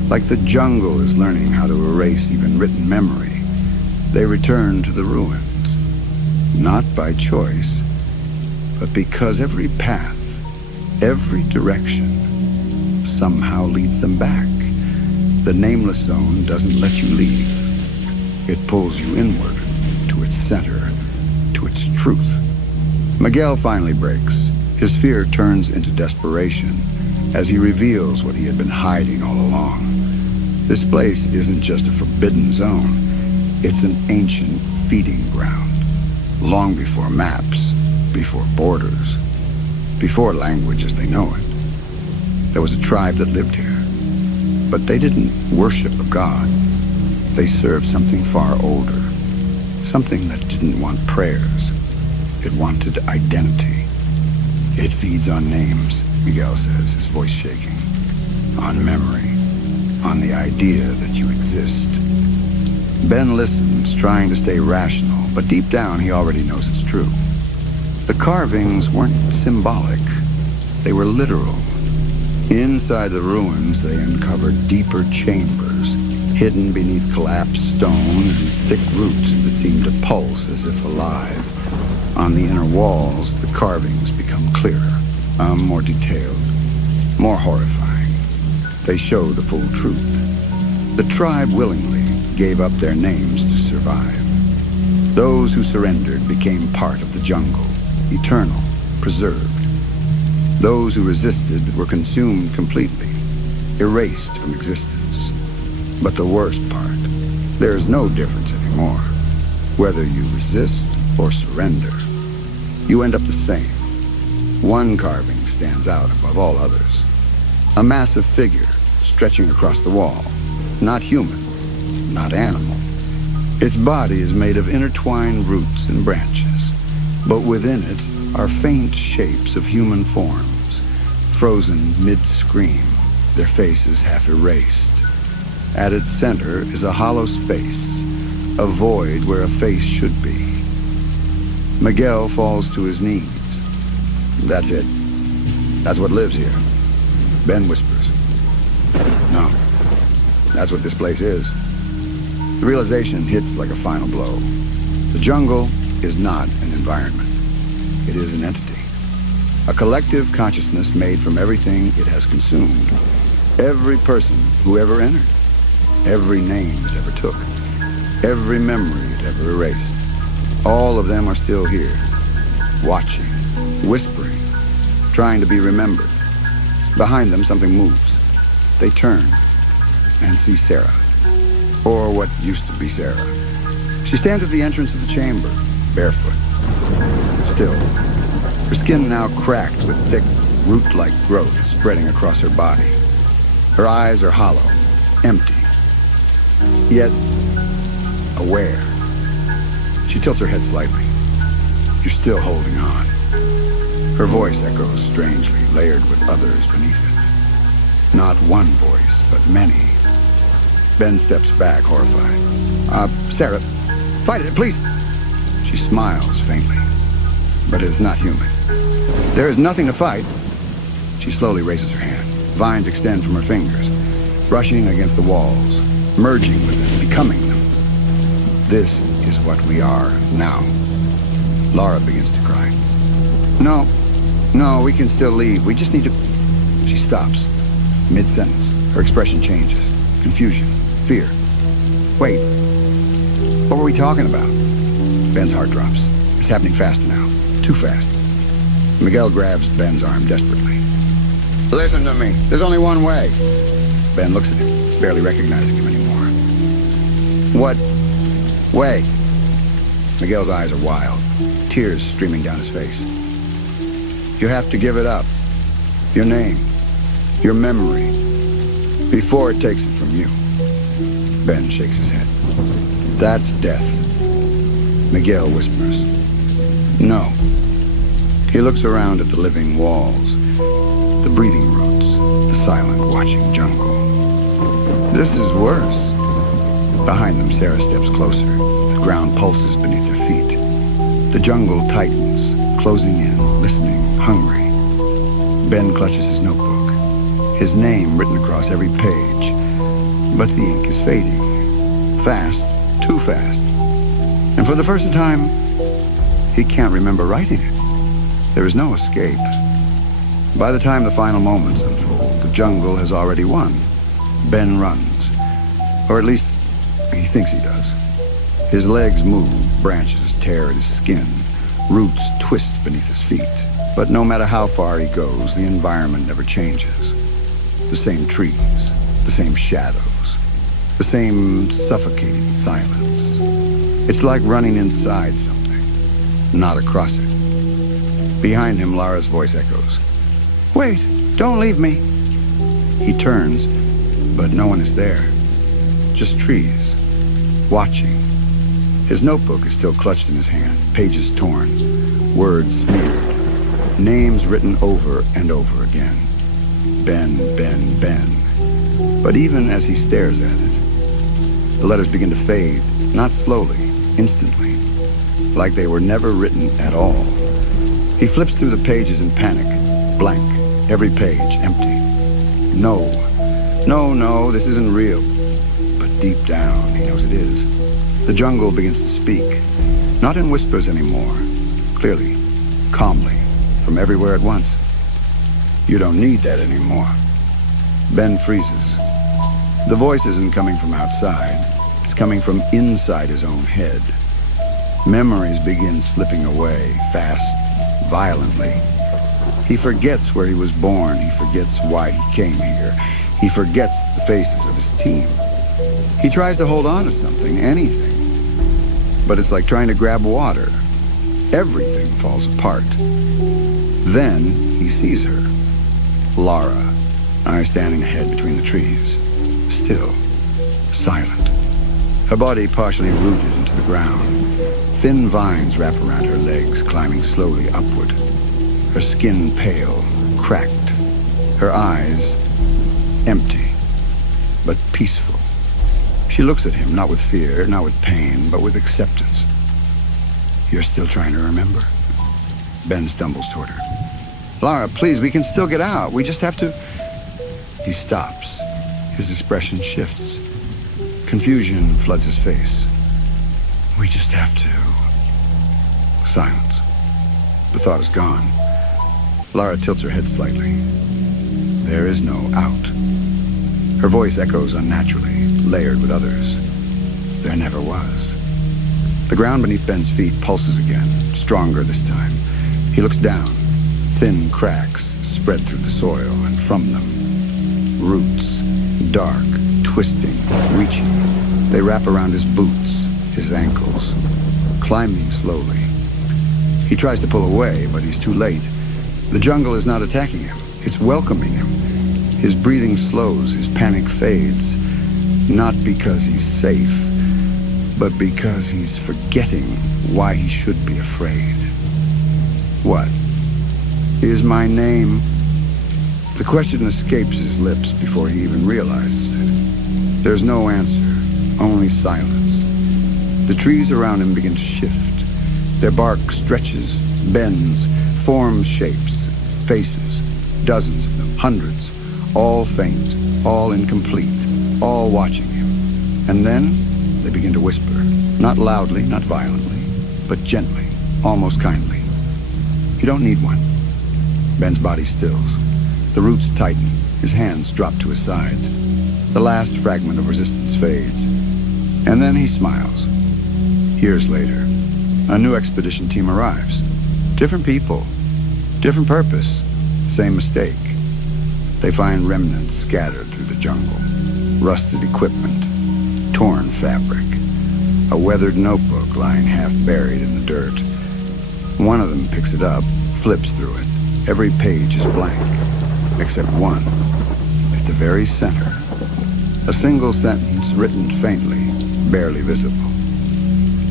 Like the jungle is learning how to erase even written memory, they return to the ruins. Not by choice, but because every path, every direction, somehow leads them back. The nameless zone doesn't let you leave. It pulls you inward, to its center, to its truth. Miguel finally breaks. His fear turns into desperation as he reveals what he had been hiding all along. This place isn't just a forbidden zone. It's an ancient feeding ground, long before maps, before borders, before language as they know it. There was a tribe that lived here, but they didn't worship a god. They served something far older, something that didn't want prayers. It wanted identity. It feeds on names, Miguel says, his voice shaking, on memory, on the idea that you exist. Ben listens, trying to stay rational, but deep down he already knows it's true. The carvings weren't symbolic. They were literal. Inside the ruins, they uncovered deeper chambers, hidden beneath collapsed stone and thick roots that seemed to pulse as if alive. On the inner walls, the carvings become clearer, more detailed, more horrifying. They show the full truth. The tribe willingly gave up their names to survive. Those who surrendered became part of the jungle, eternal, preserved. Those who resisted were consumed completely, erased from existence. But the worst part, there is no difference anymore. Whether you resist or surrender, you end up the same. One carving stands out above all others. A massive figure stretching across the wall. Not human, not animal. Its body is made of intertwined roots and branches, but within it are faint shapes of human forms, frozen mid-scream, their faces half erased. At its center is a hollow space, a void where a face should be. Miguel falls to his knees. That's it. That's what lives here. Ben whispers. No, that's what this place is. The realization hits like a final blow. The jungle is not an environment. It is an entity. A collective consciousness made from everything it has consumed. Every person who ever entered. Every name it ever took. Every memory it ever erased. All of them are still here. Watching. Whispering. Trying to be remembered. Behind them, something moves. They turn and see Sarah. Or what used to be Sarah. She stands at the entrance of the chamber, barefoot. Still. Her skin now cracked with thick, root-like growth spreading across her body. Her eyes are hollow, empty, yet aware. She tilts her head slightly. You're still holding on. Her voice echoes strangely, layered with others beneath it. Not one voice, but many. Ben steps back, horrified. Sarah, fight it, please. She smiles faintly, but it is not human. There is nothing to fight. She slowly raises her hand. Vines extend from her fingers, brushing against the walls, merging with them, becoming them. This is what we are now. Laura begins to cry. No, we can still leave. We just need to... She stops, mid-sentence. Her expression changes. Confusion, fear. Wait, what were we talking about? Ben's heart drops. It's happening fast now. Too fast. Miguel grabs Ben's arm desperately. Listen to me. There's only one way. Ben looks at him, barely recognizing him anymore. What way? Miguel's eyes are wild, tears streaming down his face. You have to give it up. Your name, your memory, before it takes it from you. Ben shakes his head. That's death. Miguel whispers. No. He looks around at the living walls, the breathing roots, the silent, watching jungle. This is worse. Behind them, Sarah steps closer. The ground pulses beneath their feet. The jungle tightens, closing in, listening, hungry. Ben clutches his notebook, his name written across every page. But the ink is fading. Fast, too fast. And for the first time, he can't remember writing it. There is no escape. By the time the final moments unfold, the jungle has already won. Ben runs. Or at least, he thinks he does. His legs move, branches tear at his skin, roots twist beneath his feet. But no matter how far he goes, the environment never changes. The same trees, the same shadows, the same suffocating silence. It's like running inside something, not across it. Behind him, Lara's voice echoes. Wait, don't leave me. He turns, but no one is there. Just trees, watching. His notebook is still clutched in his hand, pages torn, words smeared, names written over and over again. Ben, Ben, Ben. But even as he stares at it, the letters begin to fade, not slowly, instantly, like they were never written at all. He flips through the pages in panic, blank, every page empty. No, this isn't real. But deep down, he knows it is. The jungle begins to speak, not in whispers anymore, clearly, calmly, from everywhere at once. You don't need that anymore. Ben freezes. The voice isn't coming from outside. It's coming from inside his own head. Memories begin slipping away, fast, violently. He forgets where he was born. He forgets why he came here. He forgets the faces of his team. He tries to hold on to something, anything. But it's like trying to grab water. Everything falls apart. Then he sees her. Lara, standing ahead between the trees. Still, silent. Her body partially rooted into the ground. Thin vines wrap around her legs, climbing slowly upward. Her skin pale, cracked. Her eyes empty, but peaceful. She looks at him, not with fear, not with pain, but with acceptance. You're still trying to remember? Ben stumbles toward her. Lara, please, we can still get out. We just have to... He stops. His expression shifts. Confusion floods his face. We just have to... Silence. The thought is gone. Lara tilts her head slightly. There is no out. Her voice echoes unnaturally, layered with others. There never was. The ground beneath Ben's feet pulses again, stronger this time. He looks down. Thin cracks spread through the soil, and from them, roots, dark, twisting, reaching. They wrap around his boots, his ankles, climbing slowly. He tries to pull away, but he's too late. The jungle is not attacking him. It's welcoming him. His breathing slows, his panic fades. Not because he's safe, but because he's forgetting why he should be afraid. What? Is my name? The question escapes his lips before he even realizes it. There's no answer, only silence. The trees around him begin to shift. Their bark stretches, bends, forms shapes, faces, dozens of them, hundreds, all faint, all incomplete, all watching him. And then they begin to whisper, not loudly, not violently, but gently, almost kindly. You don't need one. Ben's body stills. The roots tighten. His hands drop to his sides. The last fragment of resistance fades. And then he smiles. Years later, a new expedition team arrives. Different people, different purpose, same mistake. They find remnants scattered through the jungle. Rusted equipment, torn fabric, a weathered notebook lying half buried in the dirt. One of them picks it up, flips through it. Every page is blank, except one, at the very center. A single sentence written faintly, barely visible.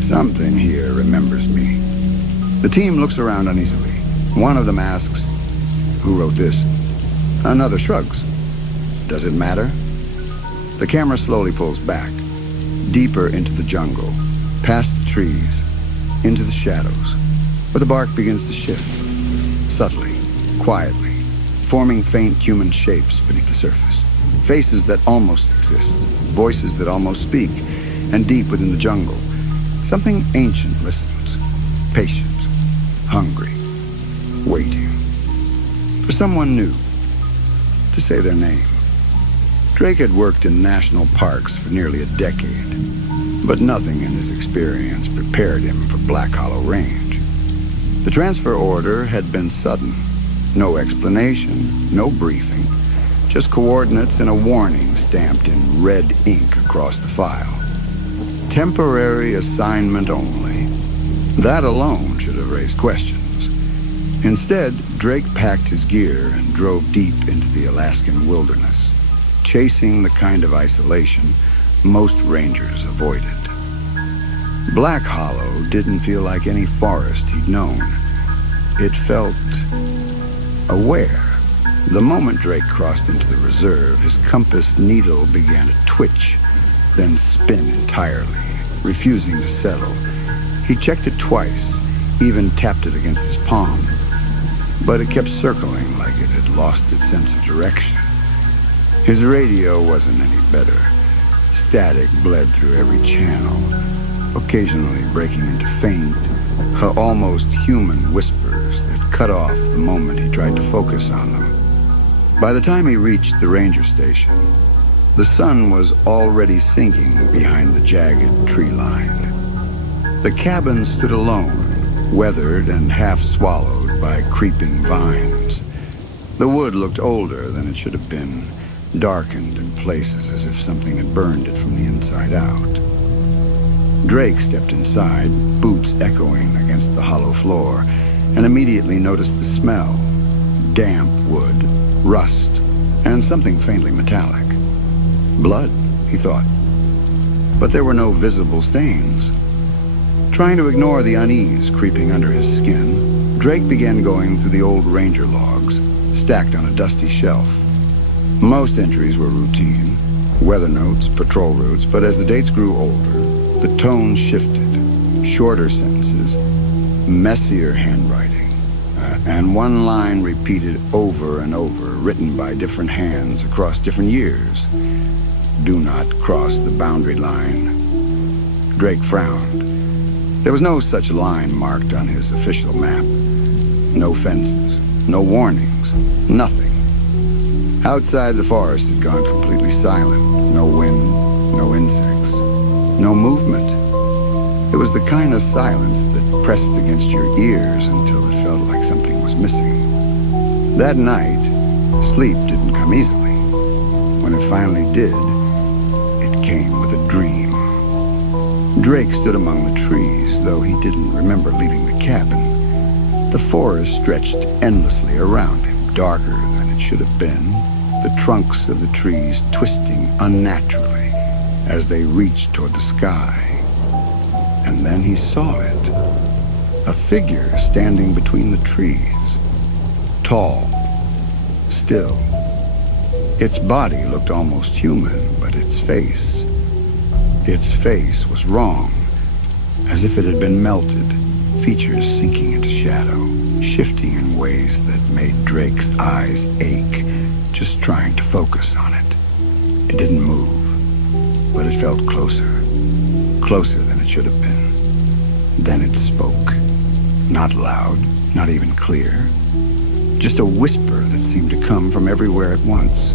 Something here remembers me. The team looks around uneasily. One of them asks, "Who wrote this?" Another shrugs. Does it matter? The camera slowly pulls back, deeper into the jungle, past the trees, into the shadows, where the bark begins to shift, subtly, quietly, forming faint human shapes beneath the surface. Faces that almost exist, voices that almost speak, and deep within the jungle, something ancient listens, patient, hungry, waiting, for someone new to say their name. Drake had worked in national parks for nearly a decade, but nothing in his experience prepared him for Black Hollow Range. The transfer order had been sudden. No explanation, no briefing, just coordinates and a warning stamped in red ink across the file. Temporary assignment only. That alone should have raised questions. Instead, Drake packed his gear and drove deep into the Alaskan wilderness, chasing the kind of isolation most rangers avoided. Black Hollow didn't feel like any forest he'd known. It felt aware. The moment Drake crossed into the reserve, his compass needle began to twitch, then spin entirely, refusing to settle. He checked it twice, even tapped it against his palm, but it kept circling like it had lost its sense of direction. His radio wasn't any better. Static bled through every channel, occasionally breaking into faint, almost human whispers that cut off the moment he tried to focus on them. By the time he reached the ranger station, the sun was already sinking behind the jagged tree line. The cabin stood alone, weathered and half swallowed by creeping vines. The wood looked older than it should have been, darkened in places as if something had burned it from the inside out. Drake stepped inside, boots echoing against the hollow floor, and immediately noticed the smell. Damp wood, rust, and something faintly metallic. Blood, he thought. But there were no visible stains. Trying to ignore the unease creeping under his skin, Drake began going through the old ranger logs, stacked on a dusty shelf. Most entries were routine, weather notes, patrol routes, but as the dates grew older, the tone shifted. Shorter sentences, messier handwriting, and one line repeated over and over, written by different hands across different years. Do not cross the boundary line. Drake frowned. There was no such line marked on his official map. No fences, no warnings, nothing. Outside, the forest had gone completely silent. No wind, no insects, no movement. It was the kind of silence that pressed against your ears until it felt like something was missing. That night, sleep didn't come easily. When it finally did, it came with a dream. Drake stood among the trees, though he didn't remember leaving the cabin. The forest stretched endlessly around him, darker than it should have been, the trunks of the trees twisting unnaturally as they reached toward the sky. And then he saw it. A figure standing between the trees. Tall. Still. Its body looked almost human, but its face was wrong. As if it had been melted, features sinking into shadow, shifting in ways that made Drake's eyes ache, just trying to focus on it. It didn't move, but it felt closer. Closer than it should have been. Then it spoke. Not loud, not even clear. Just a whisper that seemed to come from everywhere at once.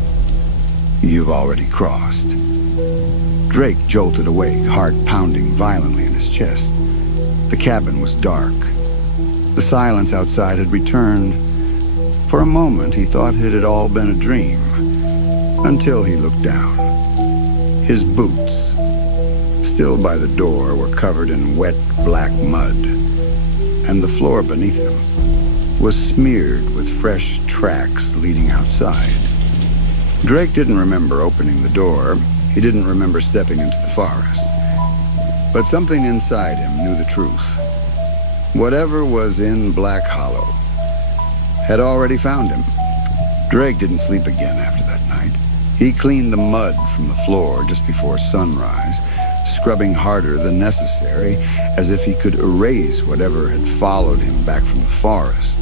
You've already crossed. Drake jolted awake, heart pounding violently in his chest. The cabin was dark. The silence outside had returned. For a moment, he thought it had all been a dream, until he looked down. His boots, still by the door, were covered in wet black mud, and the floor beneath him was smeared with fresh tracks leading outside. Drake didn't remember opening the door. He didn't remember stepping into the forest. But something inside him knew the truth. Whatever was in Black Hollow had already found him. Drake didn't sleep again after that night. He cleaned the mud from the floor just before sunrise, scrubbing harder than necessary, as if he could erase whatever had followed him back from the forest.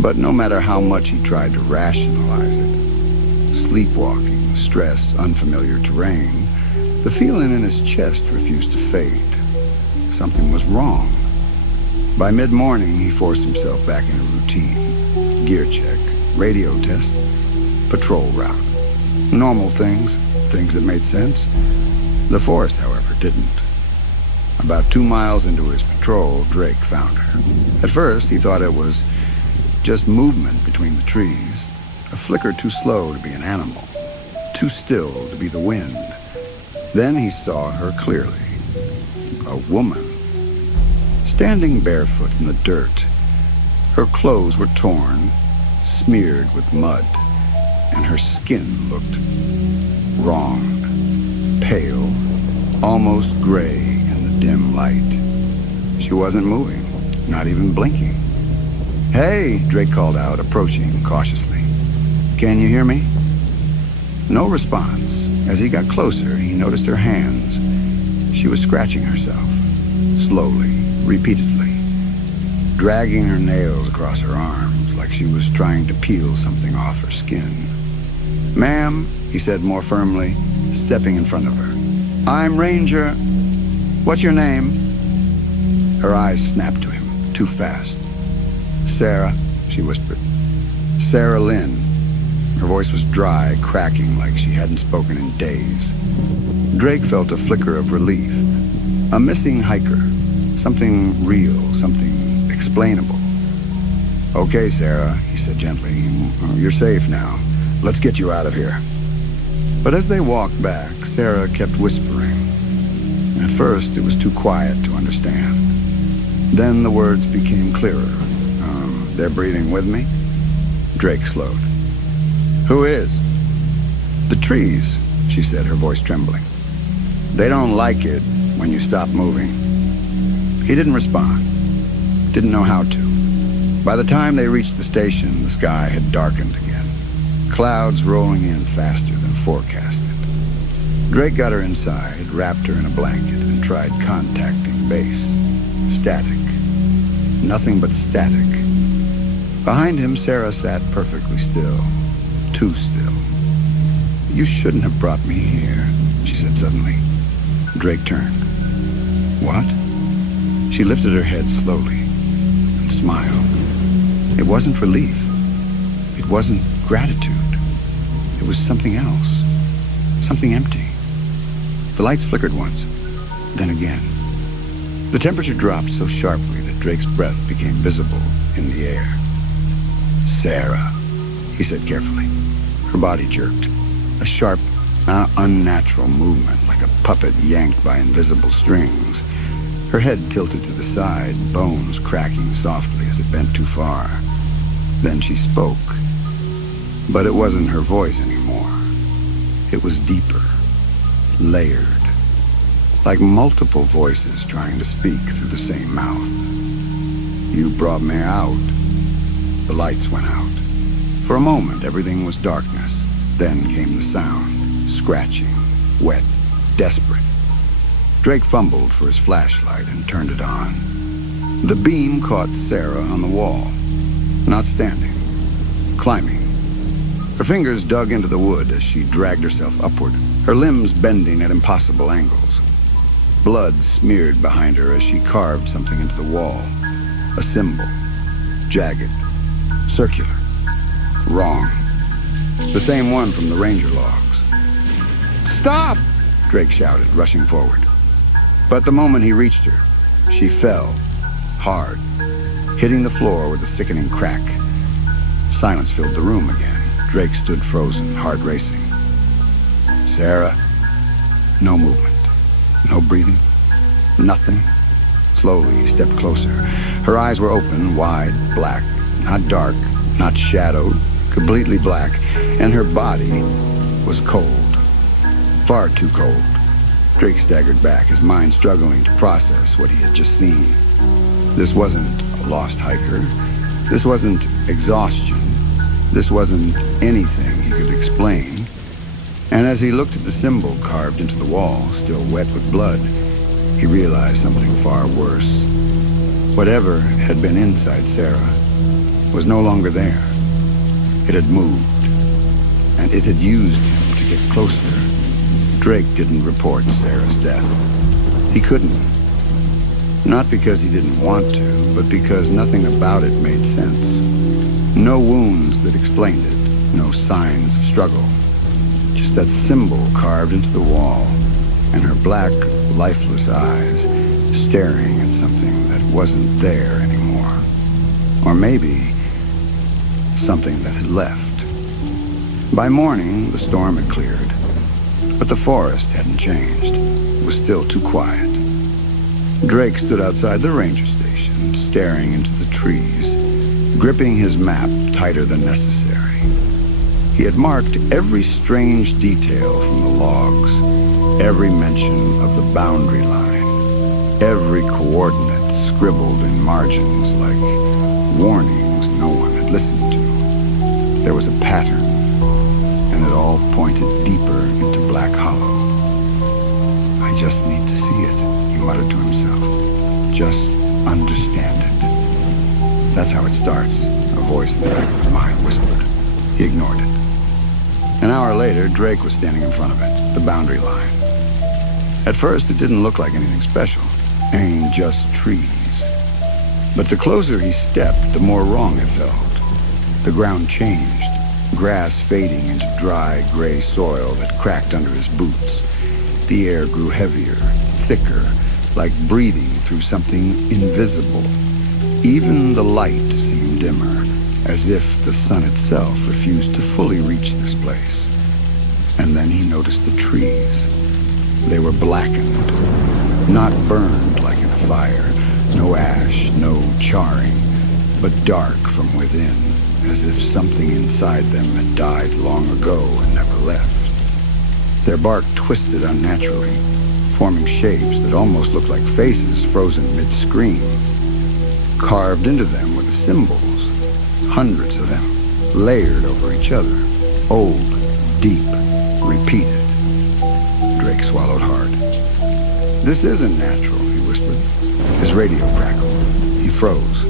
But no matter how much he tried to rationalize it, sleepwalking, stress, unfamiliar terrain, the feeling in his chest refused to fade. Something was wrong. By mid-morning, he forced himself back into routine. Gear check, radio test, patrol route. Normal things that made sense. The forest, however, didn't. About 2 miles into his patrol, Drake found her. At first, he thought it was just movement between the trees, a flicker too slow to be an animal, too still to be the wind. Then he saw her clearly. a woman, standing barefoot in the dirt. Her clothes were torn, smeared with mud, and her skin looked wrong, pale, almost gray in the dim light. She wasn't moving, not even blinking. "Hey," Drake called out, approaching cautiously. "Can you hear me?" No response. As he got closer, he noticed her hands. She was scratching herself, slowly, repeatedly, dragging her nails across her arms like she was trying to peel something off her skin. "Ma'am," he said more firmly, stepping in front of her. "I'm Ranger. What's your name?" Her eyes snapped to him, too fast. "Sarah," she whispered. "Sarah Lynn." Her voice was dry, cracking like she hadn't spoken in days. Drake felt a flicker of relief. A missing hiker. Something real, something explainable. "Okay, Sarah," he said gently. "You're safe now. Let's get you out of here." But as they walked back, Sarah kept whispering. At first, it was too quiet to understand. Then the words became clearer. "They're breathing with me?" Drake slowed. "Who is?" "The trees," she said, her voice trembling. "They don't like it when you stop moving." He didn't respond. Didn't know how to. By the time they reached the station, the sky had darkened again. Clouds rolling in faster than forecasted. Drake got her inside, wrapped her in a blanket, and tried contacting base. Static. Nothing but static. Behind him, Sarah sat perfectly still. Too still. "You shouldn't have brought me here," she said suddenly. Drake turned. "What?" She lifted her head slowly and smiled. It wasn't relief. It wasn't gratitude. It was something else. Something empty. The lights flickered once, then again. The temperature dropped so sharply that Drake's breath became visible in the air. "Sarah," he said carefully. Her body jerked. A sharp, unnatural movement, like a puppet yanked by invisible strings. Her head tilted to the side, bones cracking softly as it bent too far. Then she spoke. But it wasn't her voice anymore. It was deeper, layered, like multiple voices trying to speak through the same mouth. "You brought me out." The lights went out. For a moment, everything was darkness. Then came the sound, scratching, wet, desperate. Drake fumbled for his flashlight and turned it on. The beam caught Sarah on the wall, not standing, climbing. Her fingers dug into the wood as she dragged herself upward, her limbs bending at impossible angles. Blood smeared behind her as she carved something into the wall. A symbol, jagged, circular, wrong. The same one from the ranger logs. "Stop!" Drake shouted, rushing forward. But the moment he reached her, she fell, hard, hitting the floor with a sickening crack. Silence filled the room again. Drake stood frozen, heart racing. "Sarah." No movement, no breathing, nothing. Slowly, he stepped closer. Her eyes were open, wide, black, not dark, not shadowed, completely black, and her body was cold. Far too cold. Drake staggered back, his mind struggling to process what he had just seen. This wasn't a lost hiker. This wasn't exhaustion. This wasn't anything he could explain. And as he looked at the symbol carved into the wall, still wet with blood, he realized something far worse. Whatever had been inside Sarah was no longer there. It had moved, and it had used him to get closer. Drake didn't report Sarah's death. He couldn't. Not because he didn't want to, but because nothing about it made sense. No wounds that explained it, no signs of struggle. Just that symbol carved into the wall, and her black, lifeless eyes staring at something that wasn't there anymore. Or maybe something that had left. By morning, the storm had cleared, but the forest hadn't changed. It was still too quiet. Drake stood outside the ranger station, staring into the trees, gripping his map tighter than necessary. He had marked every strange detail from the logs, every mention of the boundary line, every coordinate scribbled in margins like warnings no one had listened to. There was a pattern, and it all pointed deeper into Black Hollow. "I just need to see it," he muttered to himself. "Just understand it." That's how it starts, a voice in the back of his mind whispered. He ignored it. An hour later, Drake was standing in front of it, the boundary line. At first, it didn't look like anything special. Ain't just trees. But the closer he stepped, the more wrong it felt. The ground changed, grass fading into dry, gray soil that cracked under his boots. The air grew heavier, thicker, like breathing through something invisible. Even the light seemed dimmer, as if the sun itself refused to fully reach this place. And then he noticed the trees. They were blackened, not burned like in a fire, no ash, no charring, but dark from within, as if something inside them had died long ago and never left. Their bark twisted unnaturally, forming shapes that almost looked like faces frozen mid-scream. Carved into them were the symbols, hundreds of them, layered over each other, old, deep, repeated. Drake swallowed hard. "This isn't natural," he whispered. His radio crackled. He froze.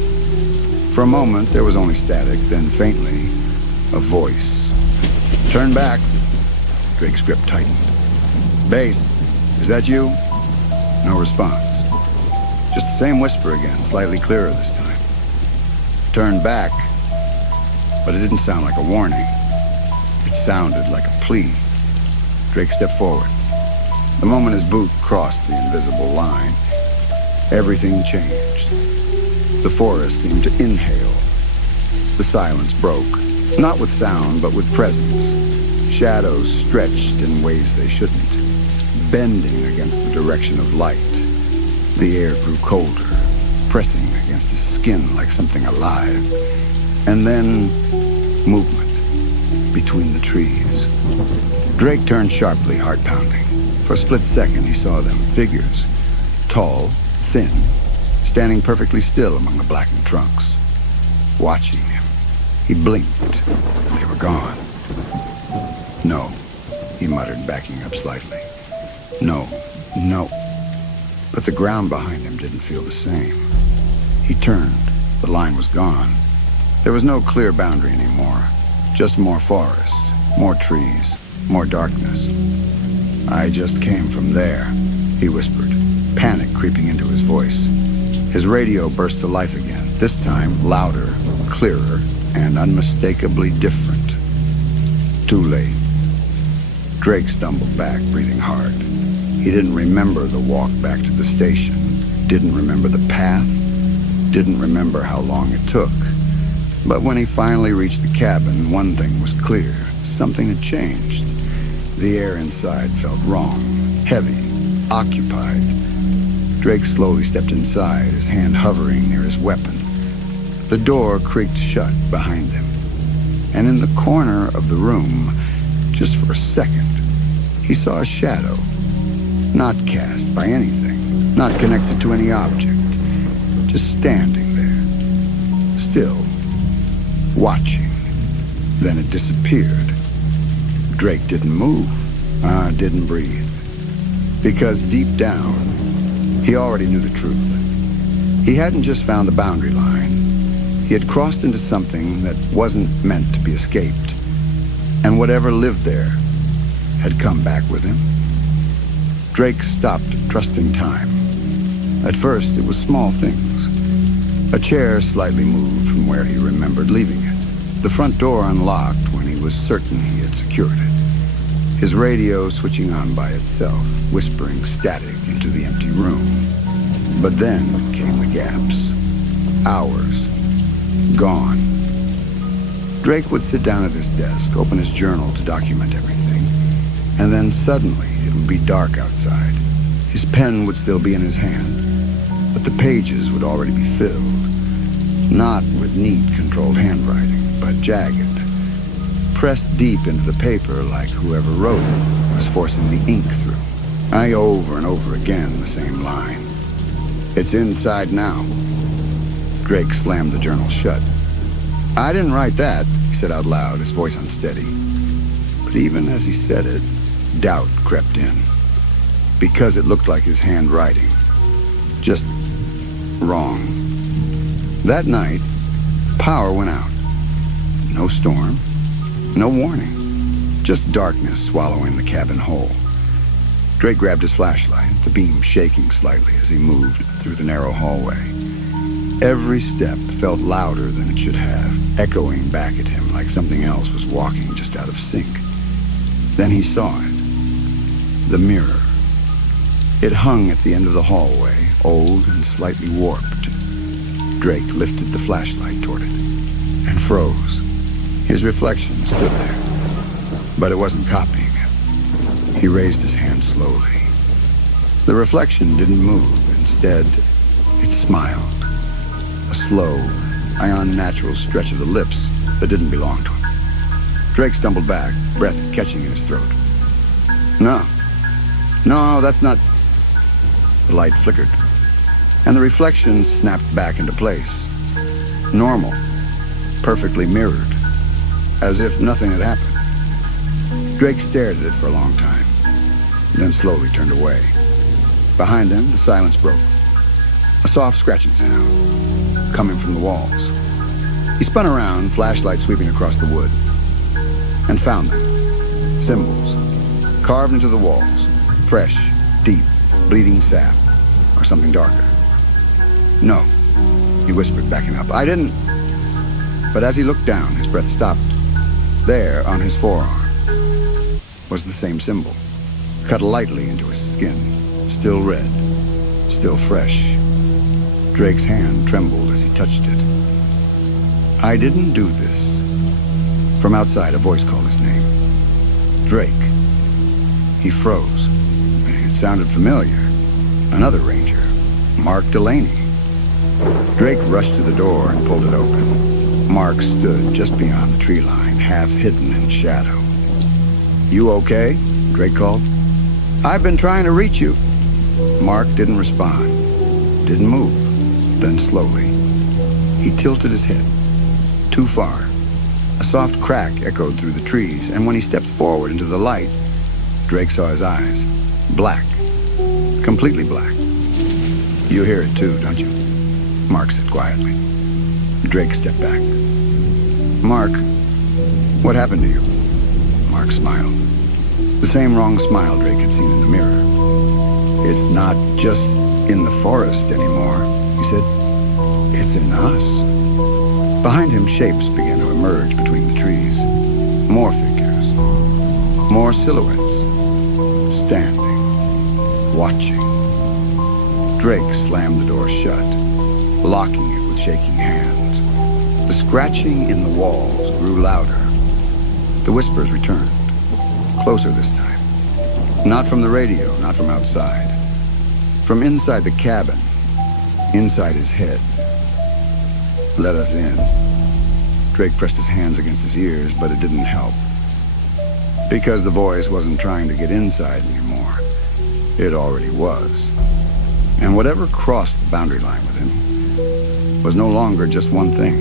For a moment, there was only static, then faintly, a voice. "Turn back." Drake's grip tightened. "Base, is that you?" No response. Just the same whisper again, slightly clearer this time. "Turn back." But it didn't sound like a warning. It sounded like a plea. Drake stepped forward. The moment his boot crossed the invisible line, everything changed. The forest seemed to inhale. The silence broke, not with sound, but with presence. Shadows stretched in ways they shouldn't, bending against the direction of light. The air grew colder, pressing against his skin like something alive. And then, movement between the trees. Drake turned sharply, heart pounding. For a split second, he saw them, figures, tall, thin, standing perfectly still among the blackened trunks, watching him. He blinked. They were gone. "No," he muttered, backing up slightly. "No, no." But the ground behind him didn't feel the same. He turned. The line was gone. There was no clear boundary anymore, just more forest, more trees, more darkness. "I just came from there," he whispered, panic creeping into his voice. His radio burst to life again, this time louder, clearer, and unmistakably different. Too late. Drake stumbled back, breathing hard. He didn't remember the walk back to the station, didn't remember the path, didn't remember how long it took. But when he finally reached the cabin, one thing was clear. Something had changed. The air inside felt wrong, heavy, occupied. Drake slowly stepped inside, his hand hovering near his weapon. The door creaked shut behind him. And in the corner of the room, just for a second, he saw a shadow, not cast by anything, not connected to any object, just standing there, still, watching. Then it disappeared. Drake didn't move, didn't breathe. Because deep down, he already knew the truth. He hadn't just found the boundary line. He had crossed into something that wasn't meant to be escaped. And whatever lived there had come back with him. Drake stopped trusting time. At first, it was small things. A chair slightly moved from where he remembered leaving it. The front door unlocked when he was certain he had secured it. His radio switching on by itself, whispering static into the empty room. But then came the gaps. Hours. Gone. Drake would sit down at his desk, open his journal to document everything. And then suddenly it would be dark outside. His pen would still be in his hand. but the pages would already be filled, not with neat, controlled handwriting, but jagged, pressed deep into the paper like whoever wrote it was forcing the ink through. Over and over again, the same line. "It's inside now." Drake slammed the journal shut. "I didn't write that," he said out loud, his voice unsteady. But even as he said it, doubt crept in, because it looked like his handwriting. Just wrong. That night, power went out. No storm, no warning, just darkness swallowing the cabin whole. Drake grabbed his flashlight, the beam shaking slightly as he moved through the narrow hallway. Every step felt louder than it should have, echoing back at him like something else was walking just out of sync. Then he saw it. The mirror. It hung at the end of the hallway, old and slightly warped. Drake lifted the flashlight toward it and froze. His reflection stood there, but it wasn't copying him. He raised his hand slowly. The reflection didn't move. Instead, it smiled. A slow, unnatural stretch of the lips that didn't belong to him. Drake stumbled back, breath catching in his throat. No, that's not... The light flickered, and the reflection snapped back into place. Normal, perfectly mirrored, as if nothing had happened. Drake stared at it for a long time, then slowly turned away. Behind them, the silence broke. A soft scratching sound, coming from the walls. He spun around, flashlight sweeping across the wood, and found them. Symbols, carved into the walls, fresh, deep, bleeding sap, or something darker. "No," he whispered, backing up. "I didn't." But as he looked down, his breath stopped. There, on his forearm, was the same symbol, cut lightly into his skin, still red, still fresh. Drake's hand trembled as he touched it. "I didn't do this." From outside, a voice called his name. Drake. He froze. It sounded familiar. Another ranger, Mark Delaney. Drake rushed to the door and pulled it open. Mark stood just beyond the tree line, half hidden in shadow. "You okay?" Drake called. "I've been trying to reach you." Mark didn't respond, didn't move. Then slowly, he tilted his head. Too far. A soft crack echoed through the trees, and when he stepped forward into the light, Drake saw his eyes. Black. Completely black. "You hear it too, don't you?" Mark said quietly. Drake stepped back. "Mark, what happened to you?" Mark smiled. The same wrong smile Drake had seen in the mirror. "It's not just in the forest anymore," he said. "It's in us." Behind him, shapes began to emerge between the trees. More figures. More silhouettes. Standing. Watching. Drake slammed the door shut, locking it with shaking hands. The scratching in the walls grew louder. The whispers returned. Closer this time. Not from the radio, not from outside. From inside the cabin. Inside his head. "Let us in." Drake pressed his hands against his ears, but it didn't help. Because the voice wasn't trying to get inside anymore. It already was. And whatever crossed the boundary line with him was no longer just one thing.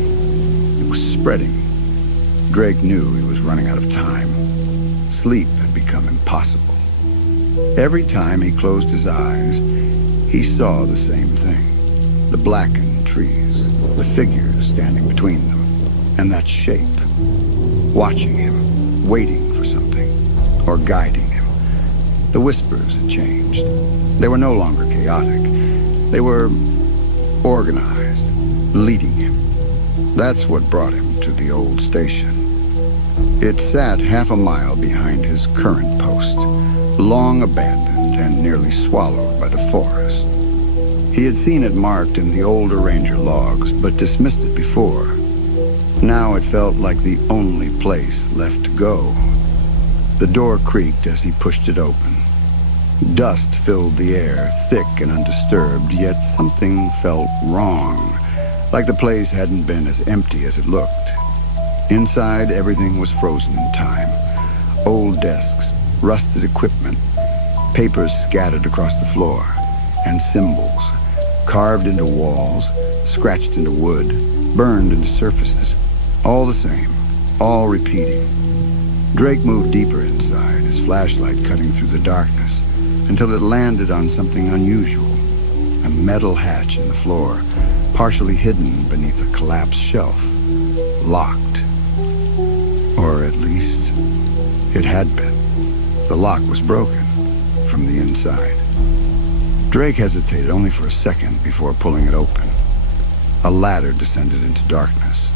It was spreading. Drake knew he was running out of time. Sleep had become impossible. Every time he closed his eyes, he saw the same thing. The blackened trees, the figures standing between them, and that shape, watching him, waiting for something, or guiding him. The whispers had changed. They were no longer chaotic. They were organized, leading him. That's what brought him to the old station. It sat half a mile behind his current post, long abandoned and nearly swallowed by the forest. He had seen it marked in the older ranger logs, but dismissed it before. Now it felt like the only place left to go. The door creaked as he pushed it open. Dust filled the air, thick and undisturbed, yet something felt wrong, like the place hadn't been as empty as it looked. Inside, everything was frozen in time. Old desks, rusted equipment, papers scattered across the floor, and symbols, carved into walls, scratched into wood, burned into surfaces, all the same, all repeating. Drake moved deeper inside, his flashlight cutting through the darkness, until it landed on something unusual, a metal hatch in the floor, partially hidden beneath a collapsed shelf, locked. Or at least, it had been. The lock was broken from the inside. Drake hesitated only for a second before pulling it open. A ladder descended into darkness.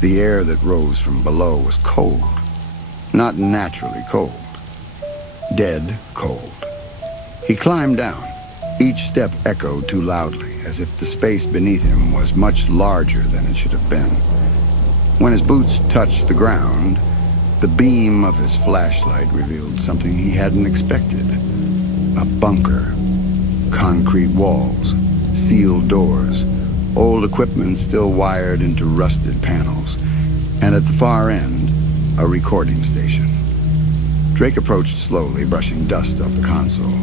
The air that rose from below was cold, not naturally cold, dead cold. He climbed down. Each step echoed too loudly, as if the space beneath him was much larger than it should have been. When his boots touched the ground, the beam of his flashlight revealed something he hadn't expected. A bunker. Concrete walls, sealed doors, old equipment still wired into rusted panels, and at the far end, a recording station. Drake approached slowly, brushing dust off the console.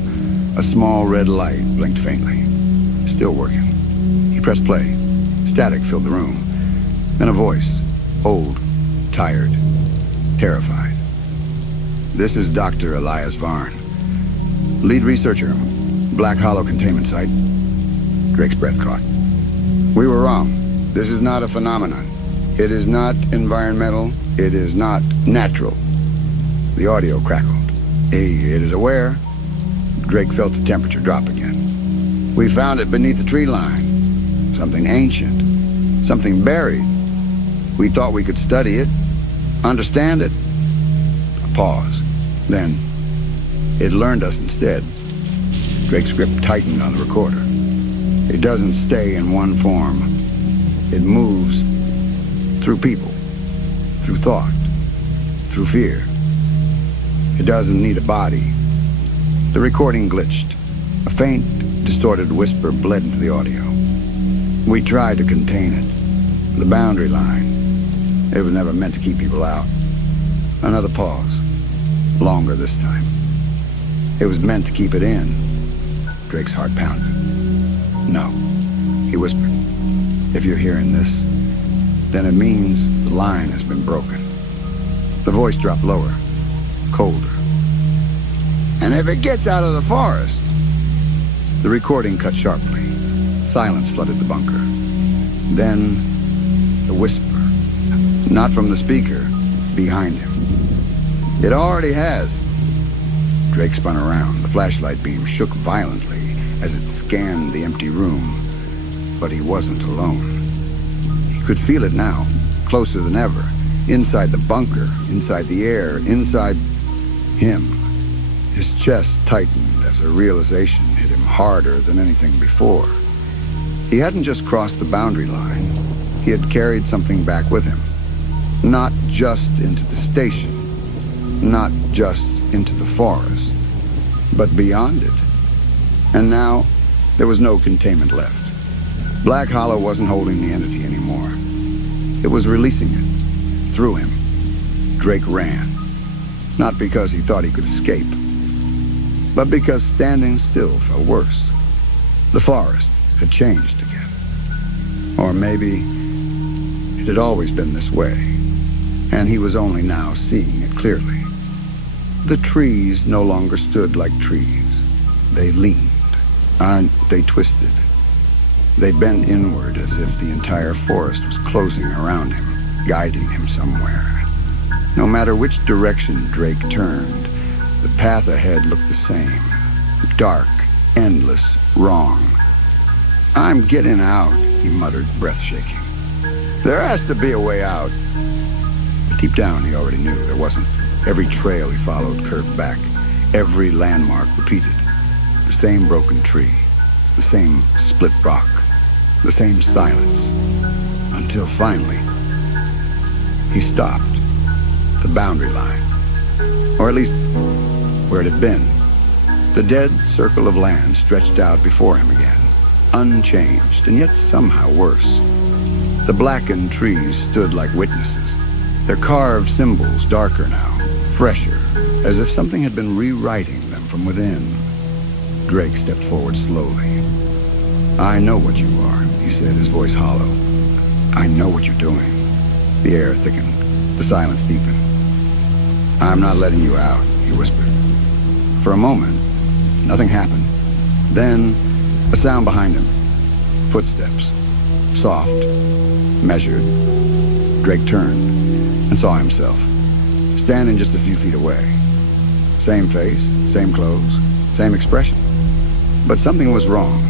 A small red light blinked faintly. Still working. He pressed play. Static filled the room. Then a voice. Old, tired, terrified. "This is Dr. Elias Varn. Lead researcher, Black Hollow containment site." Drake's breath caught. "We were wrong. This is not a phenomenon. It is not environmental. It is not natural." The audio crackled. "It is aware." Drake felt the temperature drop again. "We found it beneath the tree line. Something ancient. Something buried. We thought we could study it. Understand it." A pause. Then, "It learned us instead." Drake's grip tightened on the recorder. "It doesn't stay in one form. It moves through people, through thought, through fear. It doesn't need a body." The recording glitched. A faint, distorted whisper bled into the audio. "We tried to contain it. The boundary line. It was never meant to keep people out." Another pause. Longer this time. "It was meant to keep it in." Drake's heart pounded. "No," he whispered. "If you're hearing this, then it means the line has been broken." The voice dropped lower, colder. "And if it gets out of the forest?" The recording cut sharply. Silence flooded the bunker. Then, the whisper. Not from the speaker, behind him. "It already has." Drake spun around. The flashlight beam shook violently as it scanned the empty room. But he wasn't alone. He could feel it now, closer than ever. Inside the bunker, inside the air, inside him. His chest tightened as a realization hit him harder than anything before. He hadn't just crossed the boundary line. He had carried something back with him. Not just into the station, not just into the forest, but beyond it. And now, there was no containment left. Black Hollow wasn't holding the entity anymore. It was releasing it, through him. Drake ran. Not because he thought he could escape, but because standing still felt worse. The forest had changed again. Or maybe it had always been this way, and he was only now seeing it clearly. The trees no longer stood like trees. They leaned, and they twisted. They bent inward as if the entire forest was closing around him, guiding him somewhere. No matter which direction Drake turned, the path ahead looked the same. Dark, endless, wrong. "I'm getting out," he muttered, breath shaking. "There has to be a way out." But deep down, he already knew there wasn't. Every trail he followed curved back. Every landmark repeated. The same broken tree, the same split rock, the same silence. Until finally, he stopped. The boundary line. Or at least where it had been. The dead circle of land stretched out before him again, unchanged and yet somehow worse. The blackened trees stood like witnesses, their carved symbols darker now, fresher, as if something had been rewriting them from within. Drake stepped forward slowly. "I know what you are," he said, his voice hollow. "I know what you're doing." The air thickened, the silence deepened. "I'm not letting you out," he whispered. For a moment, nothing happened. Then, a sound behind him. Footsteps. Soft. Measured. Drake turned and saw himself, standing just a few feet away. Same face, same clothes, same expression. But something was wrong.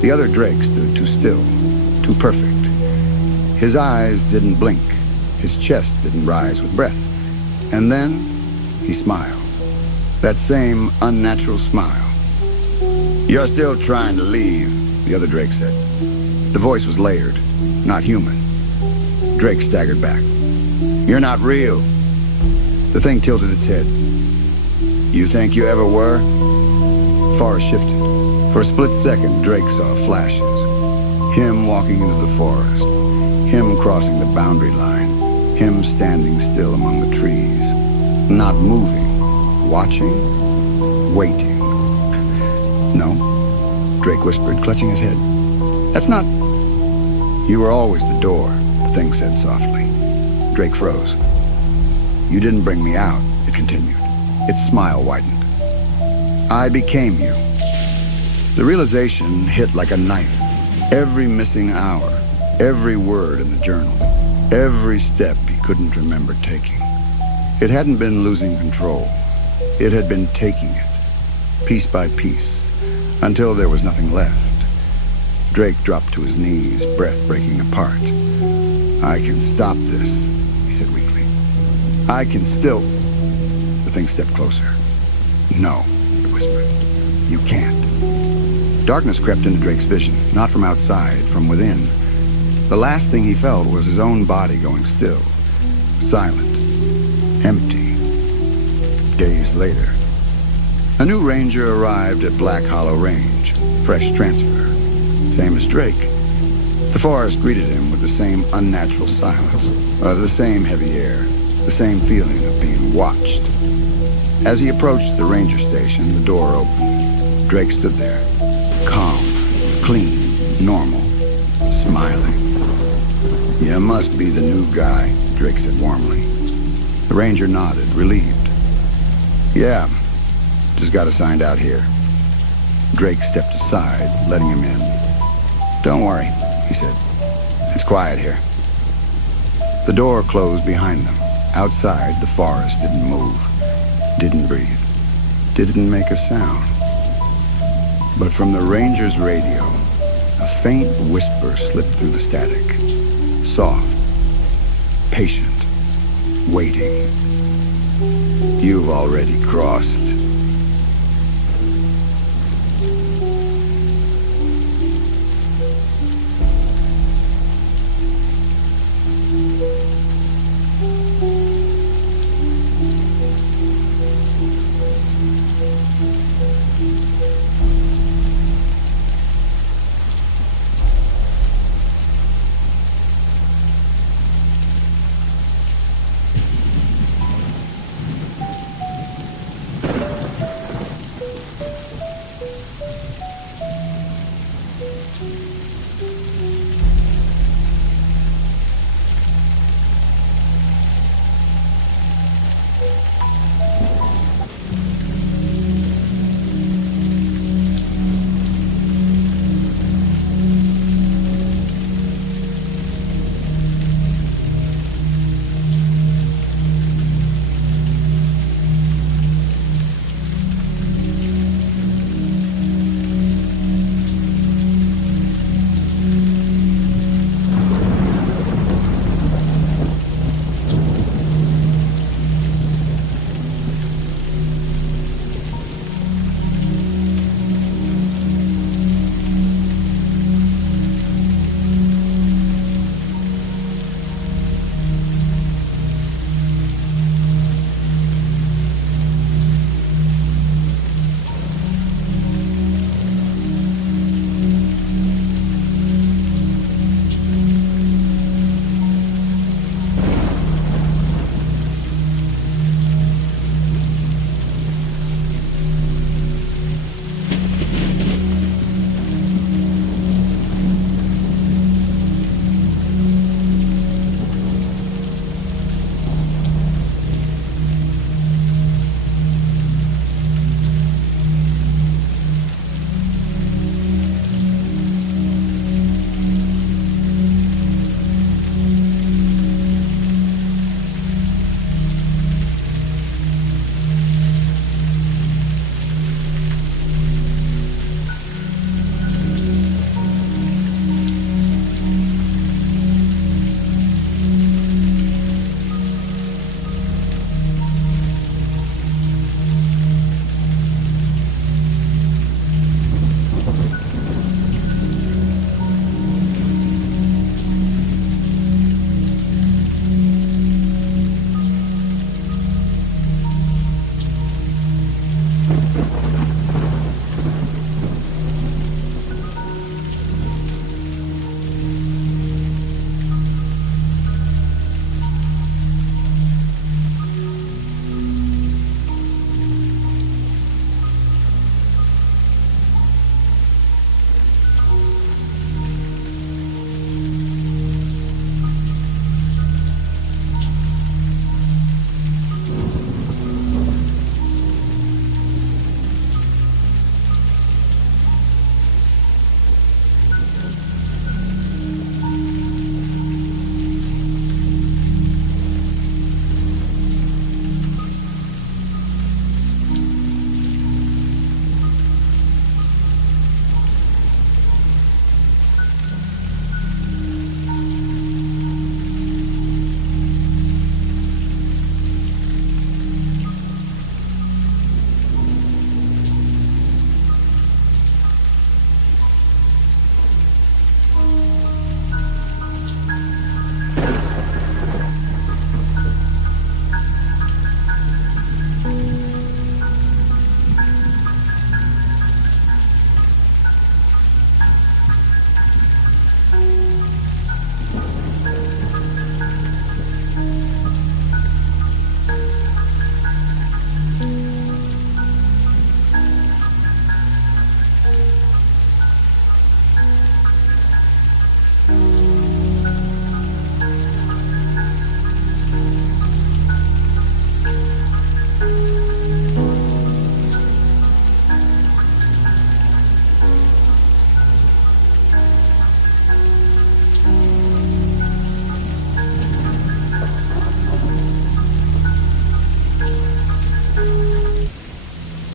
The other Drake stood too still, too perfect. His eyes didn't blink. His chest didn't rise with breath. And then, he smiled. That same unnatural smile. "You're still trying to leave," the other Drake said. The voice was layered, not human. Drake staggered back. "You're not real." The thing tilted its head. "You think you ever were?" Forest shifted. For a split second, Drake saw flashes. Him walking into the forest. Him crossing the boundary line. Him standing still among the trees. Not moving. Watching. Waiting. "No," Drake whispered, clutching his head. "That's not..." "You were always the door," the thing said softly. Drake froze. "You didn't bring me out," it continued. Its smile widened. "I became you." The realization hit like a knife. Every missing hour, every word in the journal, every step he couldn't remember taking. It hadn't been losing control. It had been taking it, piece by piece, until there was nothing left. Drake dropped to his knees, breath breaking apart. "I can stop this," he said weakly. "I can still..." The thing stepped closer. "No," it whispered. "You can't." Darkness crept into Drake's vision, not from outside, from within. The last thing he felt was his own body going still, silent, empty. Days later, a new ranger arrived at Black Hollow Range, fresh transfer, same as Drake. The forest greeted him with the same unnatural silence, the same heavy air, the same feeling of being watched. As he approached the ranger station, the door opened. Drake stood there, calm, clean, normal, smiling. "You must be the new guy," Drake said warmly. The ranger nodded, relieved. "Yeah, just got assigned out here." Drake stepped aside, letting him in. "Don't worry," he said. "It's quiet here." The door closed behind them. Outside, the forest didn't move, didn't breathe, didn't make a sound. But from the ranger's radio, a faint whisper slipped through the static. Soft, patient, waiting. "You've already crossed."